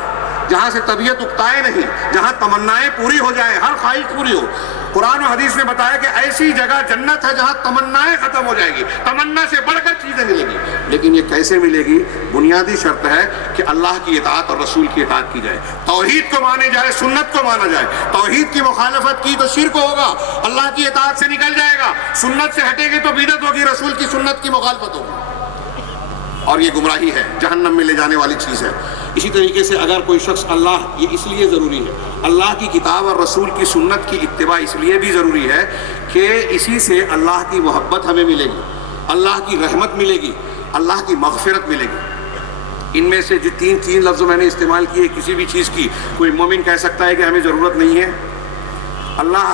جہاں سے طبیعت اکتائے نہیں، جہاں تمنائیں پوری ہو جائیں، ہر خواہش پوری ہو۔ قرآن و حدیث نے بتایا کہ ایسی جگہ جنت ہے جہاں تمنائیں ختم ہو جائے گی، تمنا سے بڑھ کر چیزیں ملیں گی. لیکن یہ کیسے ملے گی؟ بنیادی شرط ہے کہ اللہ کی اطاعت اور رسول کی اطاعت کی جائے، توحید کو مانے جائے، سنت کو مانا جائے. توحید کی مخالفت کی تو شرک ہوگا، اللہ کی اطاعت سے نکل جائے گا. سنت سے ہٹے گی تو بدعت ہوگی، رسول کی سنت کی مخالفت ہوگی، اور یہ گمراہی ہے، جہنم میں لے جانے والی چیز ہے. اسی طریقے سے اگر کوئی شخص یہ اس لیے ضروری ہے، اللہ کی کتاب اور رسول کی سنت کی اتباع اس لیے بھی ضروری ہے کہ اسی سے اللہ کی محبت ہمیں ملے گی، اللہ کی رحمت ملے گی، اللہ کی مغفرت ملے گی. ان میں سے جو تین لفظ میں نے استعمال کیے، کسی بھی چیز کی کوئی مومن کہہ سکتا ہے کہ ہمیں ضرورت نہیں ہے؟ اللہ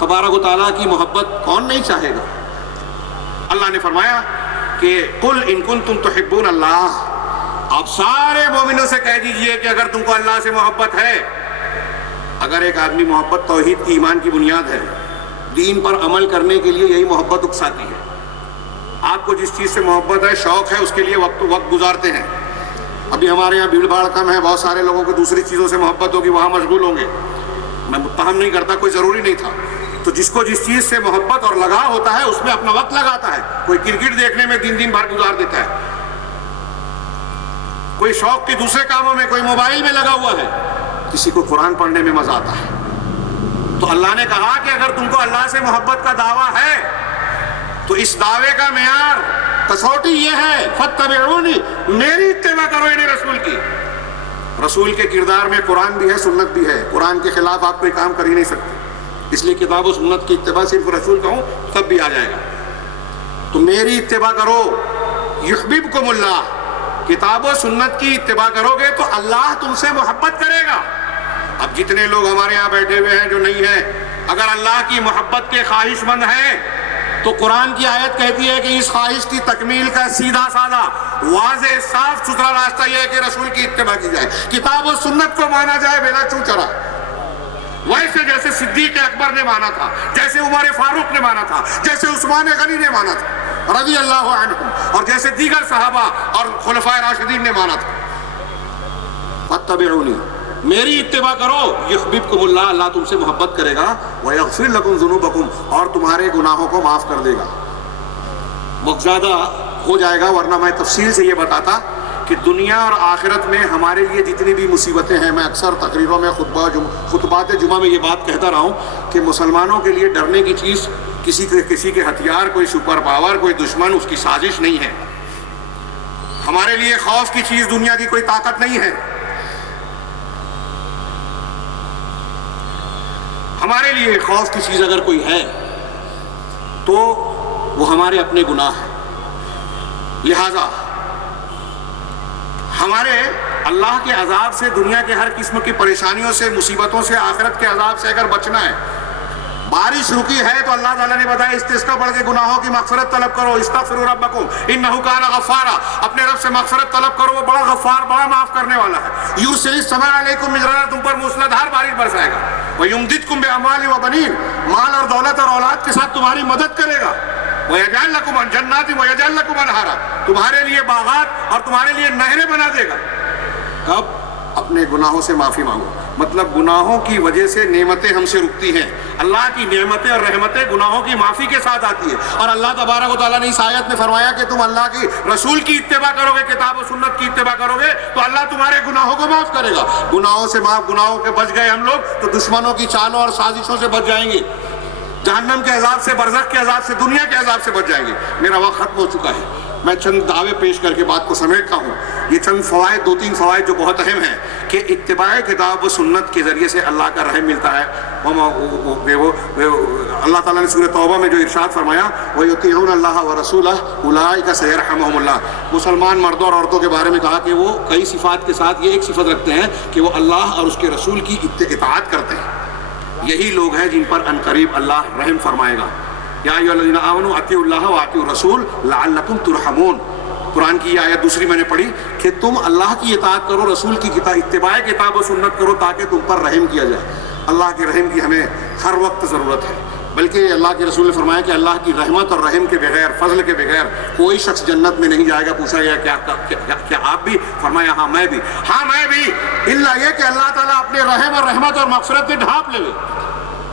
تبارک و تعالیٰ کی محبت کون نہیں چاہے گا؟ اللہ نے فرمایا کہ قل ان کنتم تحبون اللہ، آپ سارے مومنوں سے کہہ دیجئے کہ اگر تم کو اللہ سے محبت ہے. اگر ایک آدمی محبت توحید کی ایمان کی بنیاد ہے، دین پر عمل کرنے کے لیے یہی محبت اکساتی ہے. آپ کو جس چیز سے محبت ہے، شوق ہے، اس کے لیے وقت گزارتے ہیں. ابھی ہمارے یہاں بھیڑ بھاڑ کم ہے، بہت سارے لوگوں کو دوسری چیزوں سے محبت ہوگی، وہاں مشغول ہوں گے. میں متہم نہیں کرتا، کوئی ضروری نہیں تھا. تو جس کو جس چیز سے محبت اور لگاؤ ہوتا ہے اس میں اپنا وقت لگاتا ہے. کوئی کرکٹ دیکھنے میں دن بھر گزار دیتا ہے، کوئی شوق کے دوسرے کاموں میں، کوئی موبائل میں لگا ہوا ہے، کسی کو قرآن پڑھنے میں مزہ آتا ہے. تو اللہ نے کہا کہ اگر تم کو اللہ سے محبت کا دعویٰ ہے تو اس دعوے کا معیار، کسوٹی یہ ہے فاتبعونی، میری اتباع کرو، یعنی رسول کی. رسول کے کردار میں قرآن بھی ہے، سنت بھی ہے. قرآن کے خلاف آپ کوئی کام کر ہی نہیں سکتے، اس لیے کتاب و سنت کی اتباع صرف رسول کہوں تب بھی آ جائے گا. تو میری اتباع کرو، یحببکم اللہ. کتاب و سنت کی اتباع کرو گے تو اللہ تم سے محبت کرے گا. اب جتنے لوگ ہمارے یہاں بیٹھے ہوئے ہیں جو نہیں ہیں، اگر اللہ کی محبت کے خواہش مند ہیں تو قرآن کی آیت کہتی ہے کہ اس خواہش کی تکمیل کا سیدھا سادہ واضح صاف ستھرا راستہ یہ ہے کہ رسول کی اتباع کی جائے، کتاب و سنت کو مانا جائے بلا چوں چرا. ویسے جیسے صدیق اکبر نے مانا تھا، جیسے عمر فاروق نے مانا تھا، جیسے عثمان غنی نے مانا تھا رضی اللہ عنہم، اور جیسے دیگر صحابہ اور خلفائے راشدین نے مانا تھا. فاتبعونی، میری اتباع کرو، یحببکم اللہ، اللہ تم سے محبت کرے گا، ویغفر لکم ذنوبکم، اور تمہارے گناہوں کو معاف کر دے گا. وقت زیادہ ہو جائے گا ورنہ میں تفصیل سے یہ بتاتا کہ دنیا اور آخرت میں ہمارے لیے جتنی بھی مصیبتیں ہیں، میں اکثر تقریروں میں خطبات جمعہ میں یہ بات کہتا رہا ہوں کہ مسلمانوں کے لیے ڈرنے کی چیز کسی کے ہتھیار، کوئی سپر پاور، کوئی دشمن، اس کی سازش نہیں ہے. ہمارے لیے خوف کی چیز دنیا کی کوئی طاقت نہیں ہے. ہمارے لیے خوف کی چیز اگر کوئی ہے تو وہ ہمارے اپنے گناہ ہیں. لہذا ہمارے اللہ کے عذاب سے، دنیا کے ہر قسم کی پریشانیوں سے، مصیبتوں سے، آخرت کے عذاب سے اگر بچنا ہے، بارش رکی ہے تو اللہ تعالیٰ نے بتایا استسقا پڑھ کے گناہوں کی مغفرت طلب کرو، استغفروا ربکم انہ کان غفارا، اپنے رب سے مغفرت طلب کرو، وہ بڑا غفار، بڑا معاف کرنے والا ہے. یرسل السماء علیکم مدرارا، تم پر موسلادھار بارش برسائے گا. ویمددکم باموال وبنین، مال اور دولت اور اولاد کے ساتھ تمہاری مدد کرے گا. ویجعل لکم جنات ویجعل لکم انہارا، تمہارے لیے باغات اور تمہارے لیے نہریں بنا دے گا. کب؟ اپنے گناہوں سے معافی مانگو. مطلب گناہوں کی وجہ سے نعمتیں ہم سے رکتی ہیں. اللہ کی نعمتیں اور رحمتیں گناہوں کی معافی کے ساتھ آتی ہے. اور اللہ تبارک و تعالیٰ نے اس آیت میں فرمایا کہ تم اللہ کی رسول کی اتباع کرو گے، کتاب و سنت کی اتباع کرو گے تو اللہ تمہارے گناہوں کو معاف کرے گا. گناہوں سے معاف، گناہوں کے بچ گئے ہم لوگ تو دشمنوں کی چالوں اور سازشوں سے بچ جائیں گے، جہنم کے عذاب سے، برزخ کے عذاب سے، دنیا کے عذاب سے بچ جائیں گے. میرا وقت ختم ہو چکا ہے، میں چند دعوے پیش کر کے بات کو سمیٹتا ہوں. یہ چند فوائد، 2-3 فوائد جو بہت اہم ہیں کہ اتباع کتاب و سنت کے ذریعے سے اللہ کا رحم ملتا ہے. اللہ تعالیٰ نے سورہ توبہ میں جو ارشاد فرمایا وَيُطِيعُونَ اللَّهَ وَرَسُولَهُ أُولَٰئِكَ سَيَرْحَمُهُمُ اللَّهُ، مسلمان مردوں اور عورتوں کے بارے میں کہا کہ وہ کئی صفات کے ساتھ یہ ایک صفت رکھتے ہیں کہ وہ اللہ اور اس کے رسول کی اطاعت کرتے ہیں. یہی لوگ ہیں جن پر عنقریب اللہ رحم فرمائے گا. یا ایھا الذین آمنوا اطیعوا اللہ واطیعوا الرسول لعلکم ترحمون. قرآن کی یہ آیت دوسری میں نے پڑھی کہ تم اللہ کی اطاعت کرو، رسول کی اتباع کتاب و سنت کرو تاکہ تم پر رحم کیا جائے. اللہ کے رحم کی ہمیں ہر وقت ضرورت ہے، بلکہ اللہ کے رسول نے فرمایا کہ اللہ کی رحمت اور رحم کے بغیر، فضل کے بغیر کوئی شخص جنت میں نہیں جائے گا. پوچھا گیا کیا آپ بھی؟ فرمایا ہاں میں بھی. ہاں میں بھی، الا یہ کہ اللہ تعالیٰ اپنے رحم اور رحمت اور مغفرت سے ڈھانپ لے.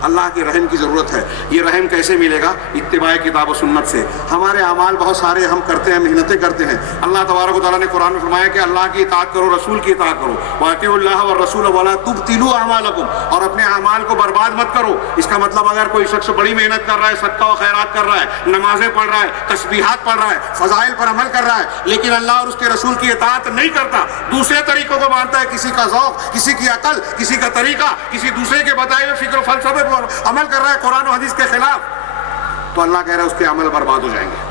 اللہ کے رحم کی ضرورت ہے. یہ رحم کیسے ملے گا؟ اتباع کتاب و سنت سے. ہمارے اعمال بہت سارے ہم کرتے ہیں، محنتیں کرتے ہیں. اللہ تبارک و تعالیٰ نے قرآن میں فرمایا کہ اللہ کی اطاعت کرو، رسول کی اطاعت کرو. وَأَطِيعُوا اللَّهَ وَالرَّسُولَ وَلَا تُبْطِلُوا أَعْمَالَكُمْ، اور اپنے اعمال کو برباد مت کرو. اس کا مطلب اگر کوئی شخص بڑی محنت کر رہا ہے، صدقہ و خیرات کر رہا ہے، نمازیں پڑھ رہا ہے، تسبیحات پڑھ رہا ہے، فضائل پر عمل کر رہا ہے، لیکن اللہ اور اس کے رسول کی اطاعت نہیں کرتا، دوسرے طریقوں کو مانتا ہے، کسی کا ذوق، کسی کی عقل، کسی کا طریقہ، کسی دوسرے کے بتائے ہوئے فکر و فلسفے پر عمل کر رہا ہے قرآن و حدیث کے خلاف، تو اللہ کہہ رہا ہے اس کے عمل برباد ہو جائیں گے.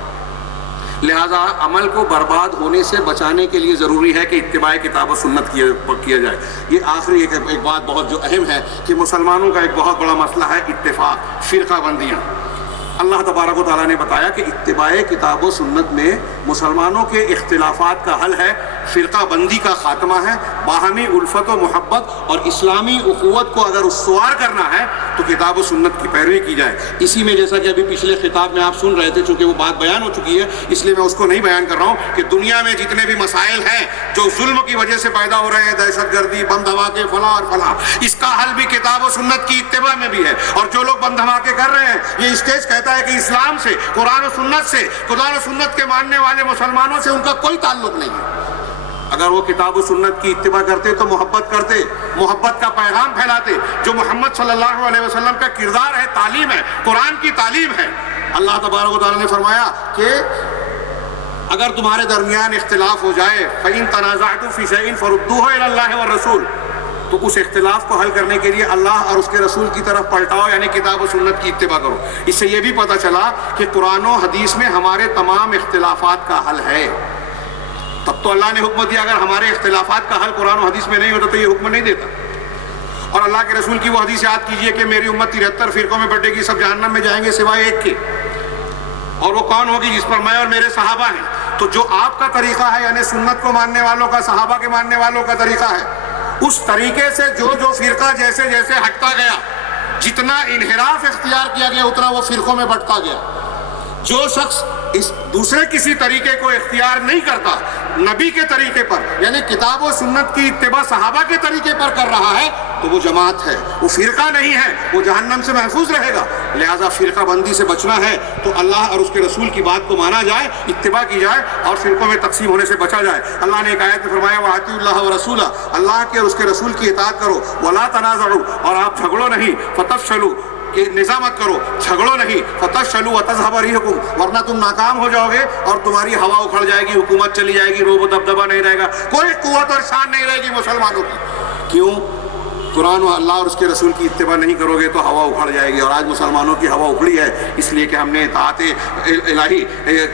لہٰذا عمل کو برباد ہونے سے بچانے کے لیے ضروری ہے کہ اتباع کتاب و سنت کیا جائے. یہ آخری ایک بات بہت جو اہم ہے کہ مسلمانوں کا ایک بہت بڑا مسئلہ ہے اتفاق، فرقہ بندیاں. اللہ تبارک و تعالیٰ نے بتایا کہ اتباع کتاب و سنت میں مسلمانوں کے اختلافات کا حل ہے، فرقہ بندی کا خاتمہ ہے، باہمی الفت و محبت اور اسلامی اخوت کو اگر استوار کرنا ہے تو کتاب و سنت کی پیروی کی جائے. اسی میں جیسا کہ ابھی پچھلے خطاب میں آپ سن رہے تھے، چونکہ وہ بات بیان ہو چکی ہے اس لیے میں اس کو نہیں بیان کر رہا ہوں، کہ دنیا میں جتنے بھی مسائل ہیں جو ظلم کی وجہ سے پیدا ہو رہے ہیں، دہشت گردی، بم دھماکے، فلاں اور فلاں، اس کا حل بھی کتاب و سنت کی اتباع میں بھی ہے. اور جو لوگ بم دھماکے کر رہے ہیں، یہ اسٹیج کہتا ہے کہ اسلام سے، قرآن و سنت سے، قرآن و سنت کے ماننے والے مسلمانوں سے ان کا کوئی تعلق نہیں ہے. اگر وہ کتاب و سنت کی اتباع کرتے تو محبت کرتے، محبت کا پیغام پھیلاتے، جو محمد صلی اللہ علیہ وسلم کا کردار ہے، تعلیم ہے، قرآن کی تعلیم ہے. اللہ تبارک و تعالیٰ نے فرمایا کہ اگر تمہارے درمیان اختلاف ہو جائے، فَإِن تَنَازَعْتُمْ فِي شَيْءٍ فَرُدُّوهُ إِلَى اللَّهِ وَالرَّسُولِ، تو اس اختلاف کو حل کرنے کے لیے اللہ اور اس کے رسول کی طرف پلٹاؤ، یعنی کتاب و سنت کی اتباع کرو. اس سے یہ بھی پتہ چلا کہ قرآن و حدیث میں ہمارے تمام اختلافات کا حل ہے. تب تو اللہ نے حکم دیا، اگر ہمارے اختلافات کا حل قرآن و حدیث میں نہیں ہوتا تو یہ حکم نہیں دیتا. اور اللہ کے رسول کی وہ حدیث یاد کیجئے کہ میری امت 73 فرقوں میں بٹے گی، سب جہنم میں جائیں گے سوائے ایک کے، اور وہ کون ہوگی؟ جس پر میں اور میرے صحابہ ہیں. تو جو آپ کا طریقہ ہے، یعنی سنت کو ماننے والوں کا، صحابہ کے ماننے والوں کا طریقہ ہے، اس طریقے سے جو فرقہ جیسے جیسے ہٹتا گیا، جتنا انحراف اختیار کیا گیا اتنا وہ فرقوں میں بٹتا گیا. جو شخص اس دوسرے کسی طریقے کو اختیار نہیں کرتا، نبی کے طریقے پر، یعنی کتاب و سنت کی اتباع صحابہ کے طریقے پر کر رہا ہے، تو وہ جماعت ہے، وہ فرقہ نہیں ہے، وہ جہنم سے محفوظ رہے گا. لہٰذا فرقہ بندی سے بچنا ہے تو اللہ اور اس کے رسول کی بات کو مانا جائے، اتباع کی جائے اور فرقوں میں تقسیم ہونے سے بچا جائے. اللہ نے ایک آیت میں فرمایا وَأَطِیعُوا اللَّهَ وَرَسُولَهُ، اللہ کے اور اس کے رسول کی اطاعت کرو، وَلَا تَنَازَعُوا، اور آپ جھگڑو نہیں، فَتَفْشَلُوا، کہ نظامت کرو، جھگڑو نہیں، فَتَفْشَلُوا وَتَذْهَبَ رِيحُكُمْ، ورنہ تم ناکام ہو جاؤ گے اور تمہاری ہوا اکھڑ جائے گی، حکومت چلی جائے گی، روب و دبدبہ نہیں رہے گا، کوئی قوت اور شان نہیں رہے گی مسلمانوں کی. کیوں؟ قرآن و اللہ اور اس کے رسول کی اتباع نہیں کرو گے تو ہوا اکھڑ جائے گی. اور آج مسلمانوں کی ہوا اکھڑی ہے اس لیے کہ ہم نے اطاعت الہی،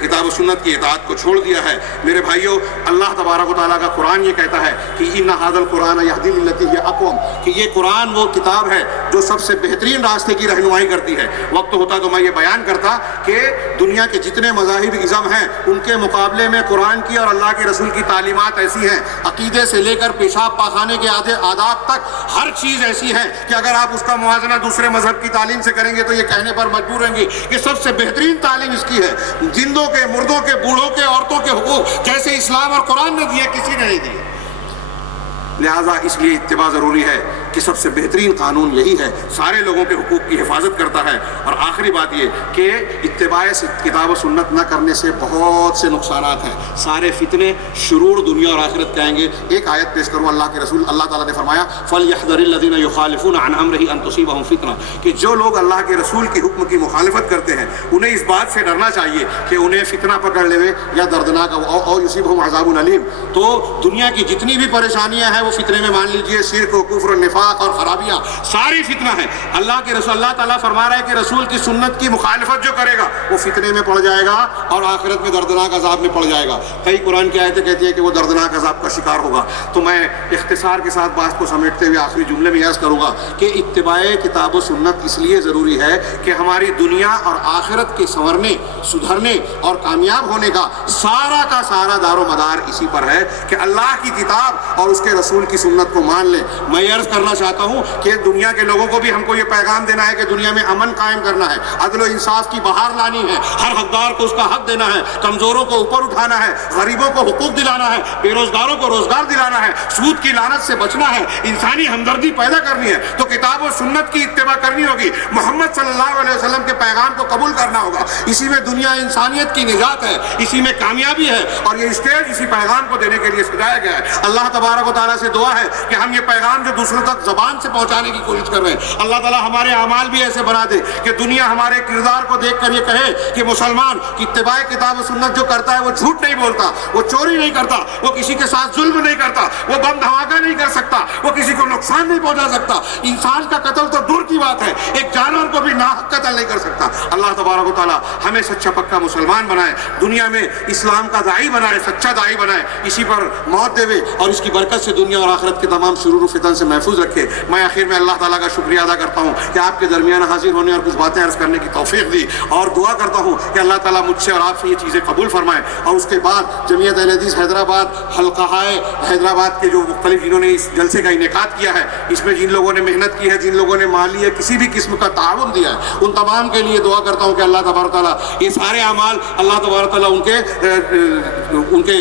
کتاب و سنت کی اطاعت کو چھوڑ دیا ہے. میرے بھائیوں، اللہ تبارک و تعالیٰ کا قرآن یہ کہتا ہے کہ ان ھذا القرآن یہدی للتی ہی اقوم، کہ یہ قرآن وہ کتاب ہے جو سب سے بہترین راستے کی رہنمائی کرتی ہے. وقت ہوتا تو میں یہ بیان کرتا کہ دنیا کے جتنے مذاہب ازم ہیں ان کے مقابلے میں قرآن کی اور اللہ کے رسول کی تعلیمات ایسی ہیں، عقیدے سے لے کر پیشاب پاخانے کے آداب تک ہر چیز ایسی ہے کہ اگر آپ اس کا موازنہ دوسرے مذہب کی تعلیم سے کریں گے تو یہ کہنے پر مجبور رہیں گے کہ سب سے بہترین تعلیم اس کی ہے. زندوں کے، مردوں کے، بوڑھوں کے، عورتوں کے حقوق جیسے اسلام اور قرآن نے دیے کسی نے نہیں دیے. لہٰذا اس لیے اتباع ضروری ہے کہ سب سے بہترین قانون یہی ہے، سارے لوگوں کے حقوق کی حفاظت کرتا ہے. اور آخری بات یہ کہ اتباع کتاب و سنت نہ کرنے سے بہت سے نقصانات ہیں، سارے فتنے، شرور دنیا اور آخرت کے آئیں گے. ایک آیت پیش کروں، اللہ کے رسول، اللہ تعالیٰ نے فرمایا فَلْيَحْذَرِ الَّذِينَ يُخَالِفُونَ عَنْ أَمْرِهِ أَن تُصِيبَهُمْ فِتْنَةٌ، کہ جو لوگ اللہ کے رسول کی حکم کی مخالفت کرتے ہیں انہیں اس بات سے ڈرنا چاہیے کہ انہیں فتنہ پکڑ لے یا دردناک او يُصِيبَهُمْ عَذَابٌ أَلِيمٌ. تو دنیا کی جتنی بھی پریشانیاں ہیں وہ فتنے میں مان لیجئے، شرک و کفر و نفاق اور خرابیاں ساری فتنہ ہے. اللہ کے رسول، اللہ تعالیٰ فرما رہا ہے کہ رسول کی سنت کی مخالفت جو کرے گا وہ فتنے میں پڑ جائے گا اور آخرت میں دردناک عذاب میں پڑ جائے گا. کئی قرآن کی آیتیں کہتی ہیں کہ وہ دردناک عذاب کا شکار ہوگا. تو میں اختصار کے ساتھ بات کو سمیٹتے ہوئے آخری جملے میں عرض کروں گا کہ اتباع کتاب و سنت اس لیے ضروری ہے کہ ہماری دنیا اور آخرت کے سنورنے، سدھرنے اور کامیاب ہونے کا سارا دار و مدار اسی پر ہے کہ اللہ کی کتاب اور اس کے رسول رسول کی سنت کو مان لیں۔ میں یہ عرض کرنا چاہتا ہوں کہ دنیا کے لوگوں کو بھی ہم کو یہ پیغام دینا ہے کہ دنیا میں امن قائم کرنا ہے، عدل و انصاف کی بہار لانی ہے، ہر حقدار کو اس کا حق دینا ہے، کمزوروں کو اوپر اٹھانا ہے، غریبوں کو حقوق دلانا ہے، بے روزگاروں کو روزگار دلانا ہے، سود کی لعنت سے بچنا ہے، انسانی ہمدردی پیدا کرنی ہے تو کتاب و سنت کی اتباع کرنی ہوگی، محمد صلی اللہ علیہ وسلم کے پیغام کو قبول کرنا ہوگا۔ اسی میں دنیا انسانیت کی نجات ہے، اسی میں کامیابی ہے، اور یہ اسٹیج اسی پیغام کو دینے کے لیے سجایا گیا ہے۔ اللہ تبارک و تعالیٰ سے دعا ہے کہ ہم یہ پیغام جو دوسروں تک زبان سے پہنچانے کی کوشش کر رہے ہیں، اللہ تعالیٰ ہمارے اعمال بھی ایسے بنا دے کہ دنیا ہمارے کردار کو دیکھ کر یہ کہے کہ مسلمان کی اتباع کتاب و سنت جو کرتا ہے وہ جھوٹ نہیں بولتا، وہ چوری نہیں کرتا، وہ کسی کے ساتھ ظلم نہیں کرتا، وہ بم دھماکہ نہیں کر سکتا، وہ کسی کو نقصان نہیں پہنچا سکتا، انسان کا قتل تو دور کی بات ہے، ایک جانور کو بھی ناحق قتل نہیں کر سکتا۔ اللہ تبارک و تعالیٰ ہمیں سچا پکا مسلمان بنائے، دنیا میں اسلام کا داعی بنائے، سچا داعی بنائے، اسی پر موت دے اور اس کی برکت سے دنیا اور آخرت کے تمام شرور و فتن سے محفوظ رکھے۔ میں آخر میں اللہ تعالیٰ کا شکریہ ادا کرتا ہوں کہ آپ کے درمیان حاضر ہونے اور کچھ باتیں عرض کرنے کی توفیق دی، اور دعا کرتا ہوں کہ اللہ تعالیٰ مجھ سے اور آپ سے یہ چیزیں قبول فرمائے، اور اس کے بعد جمعیت اہل حدیث حیدرآباد حلقہائے حیدرآباد کے جو مختلف جنہوں نے اس جلسے کا انعقاد کیا ہے، اس میں جن لوگوں نے محنت کی ہے، جن لوگوں نے مالی ہے کسی بھی قسم کا تعاون دیا ہے، ان تمام کے لیے دعا کرتا ہوں کہ اللہ تبارک تعالیٰ یہ سارے اعمال اللہ تبارک تعالیٰ ان کے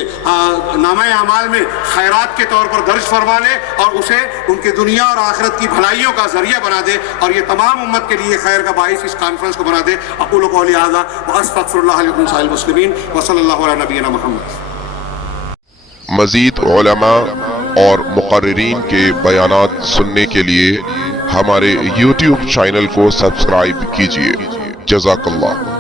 نامہ اعمال میں خیرات کے طور پر درج فرما لے، اور اسے ان کے دنیا اور آخرت کی بھلائیوں کا ذریعہ بنا دے، اور یہ تمام امت کے لیے خیر کا باعث اس کانفرنس کو بنا دے۔ اقول قولی ھذا واستغفر اللہ لکم سائر المسلمین وصلی اللہ علی نبینا محمد۔ مزید علماء اور مقررین کے بیانات سننے کے لیے ہمارے YouTube چینل کو سبسکرائب کیجیے۔ جزاک اللہ۔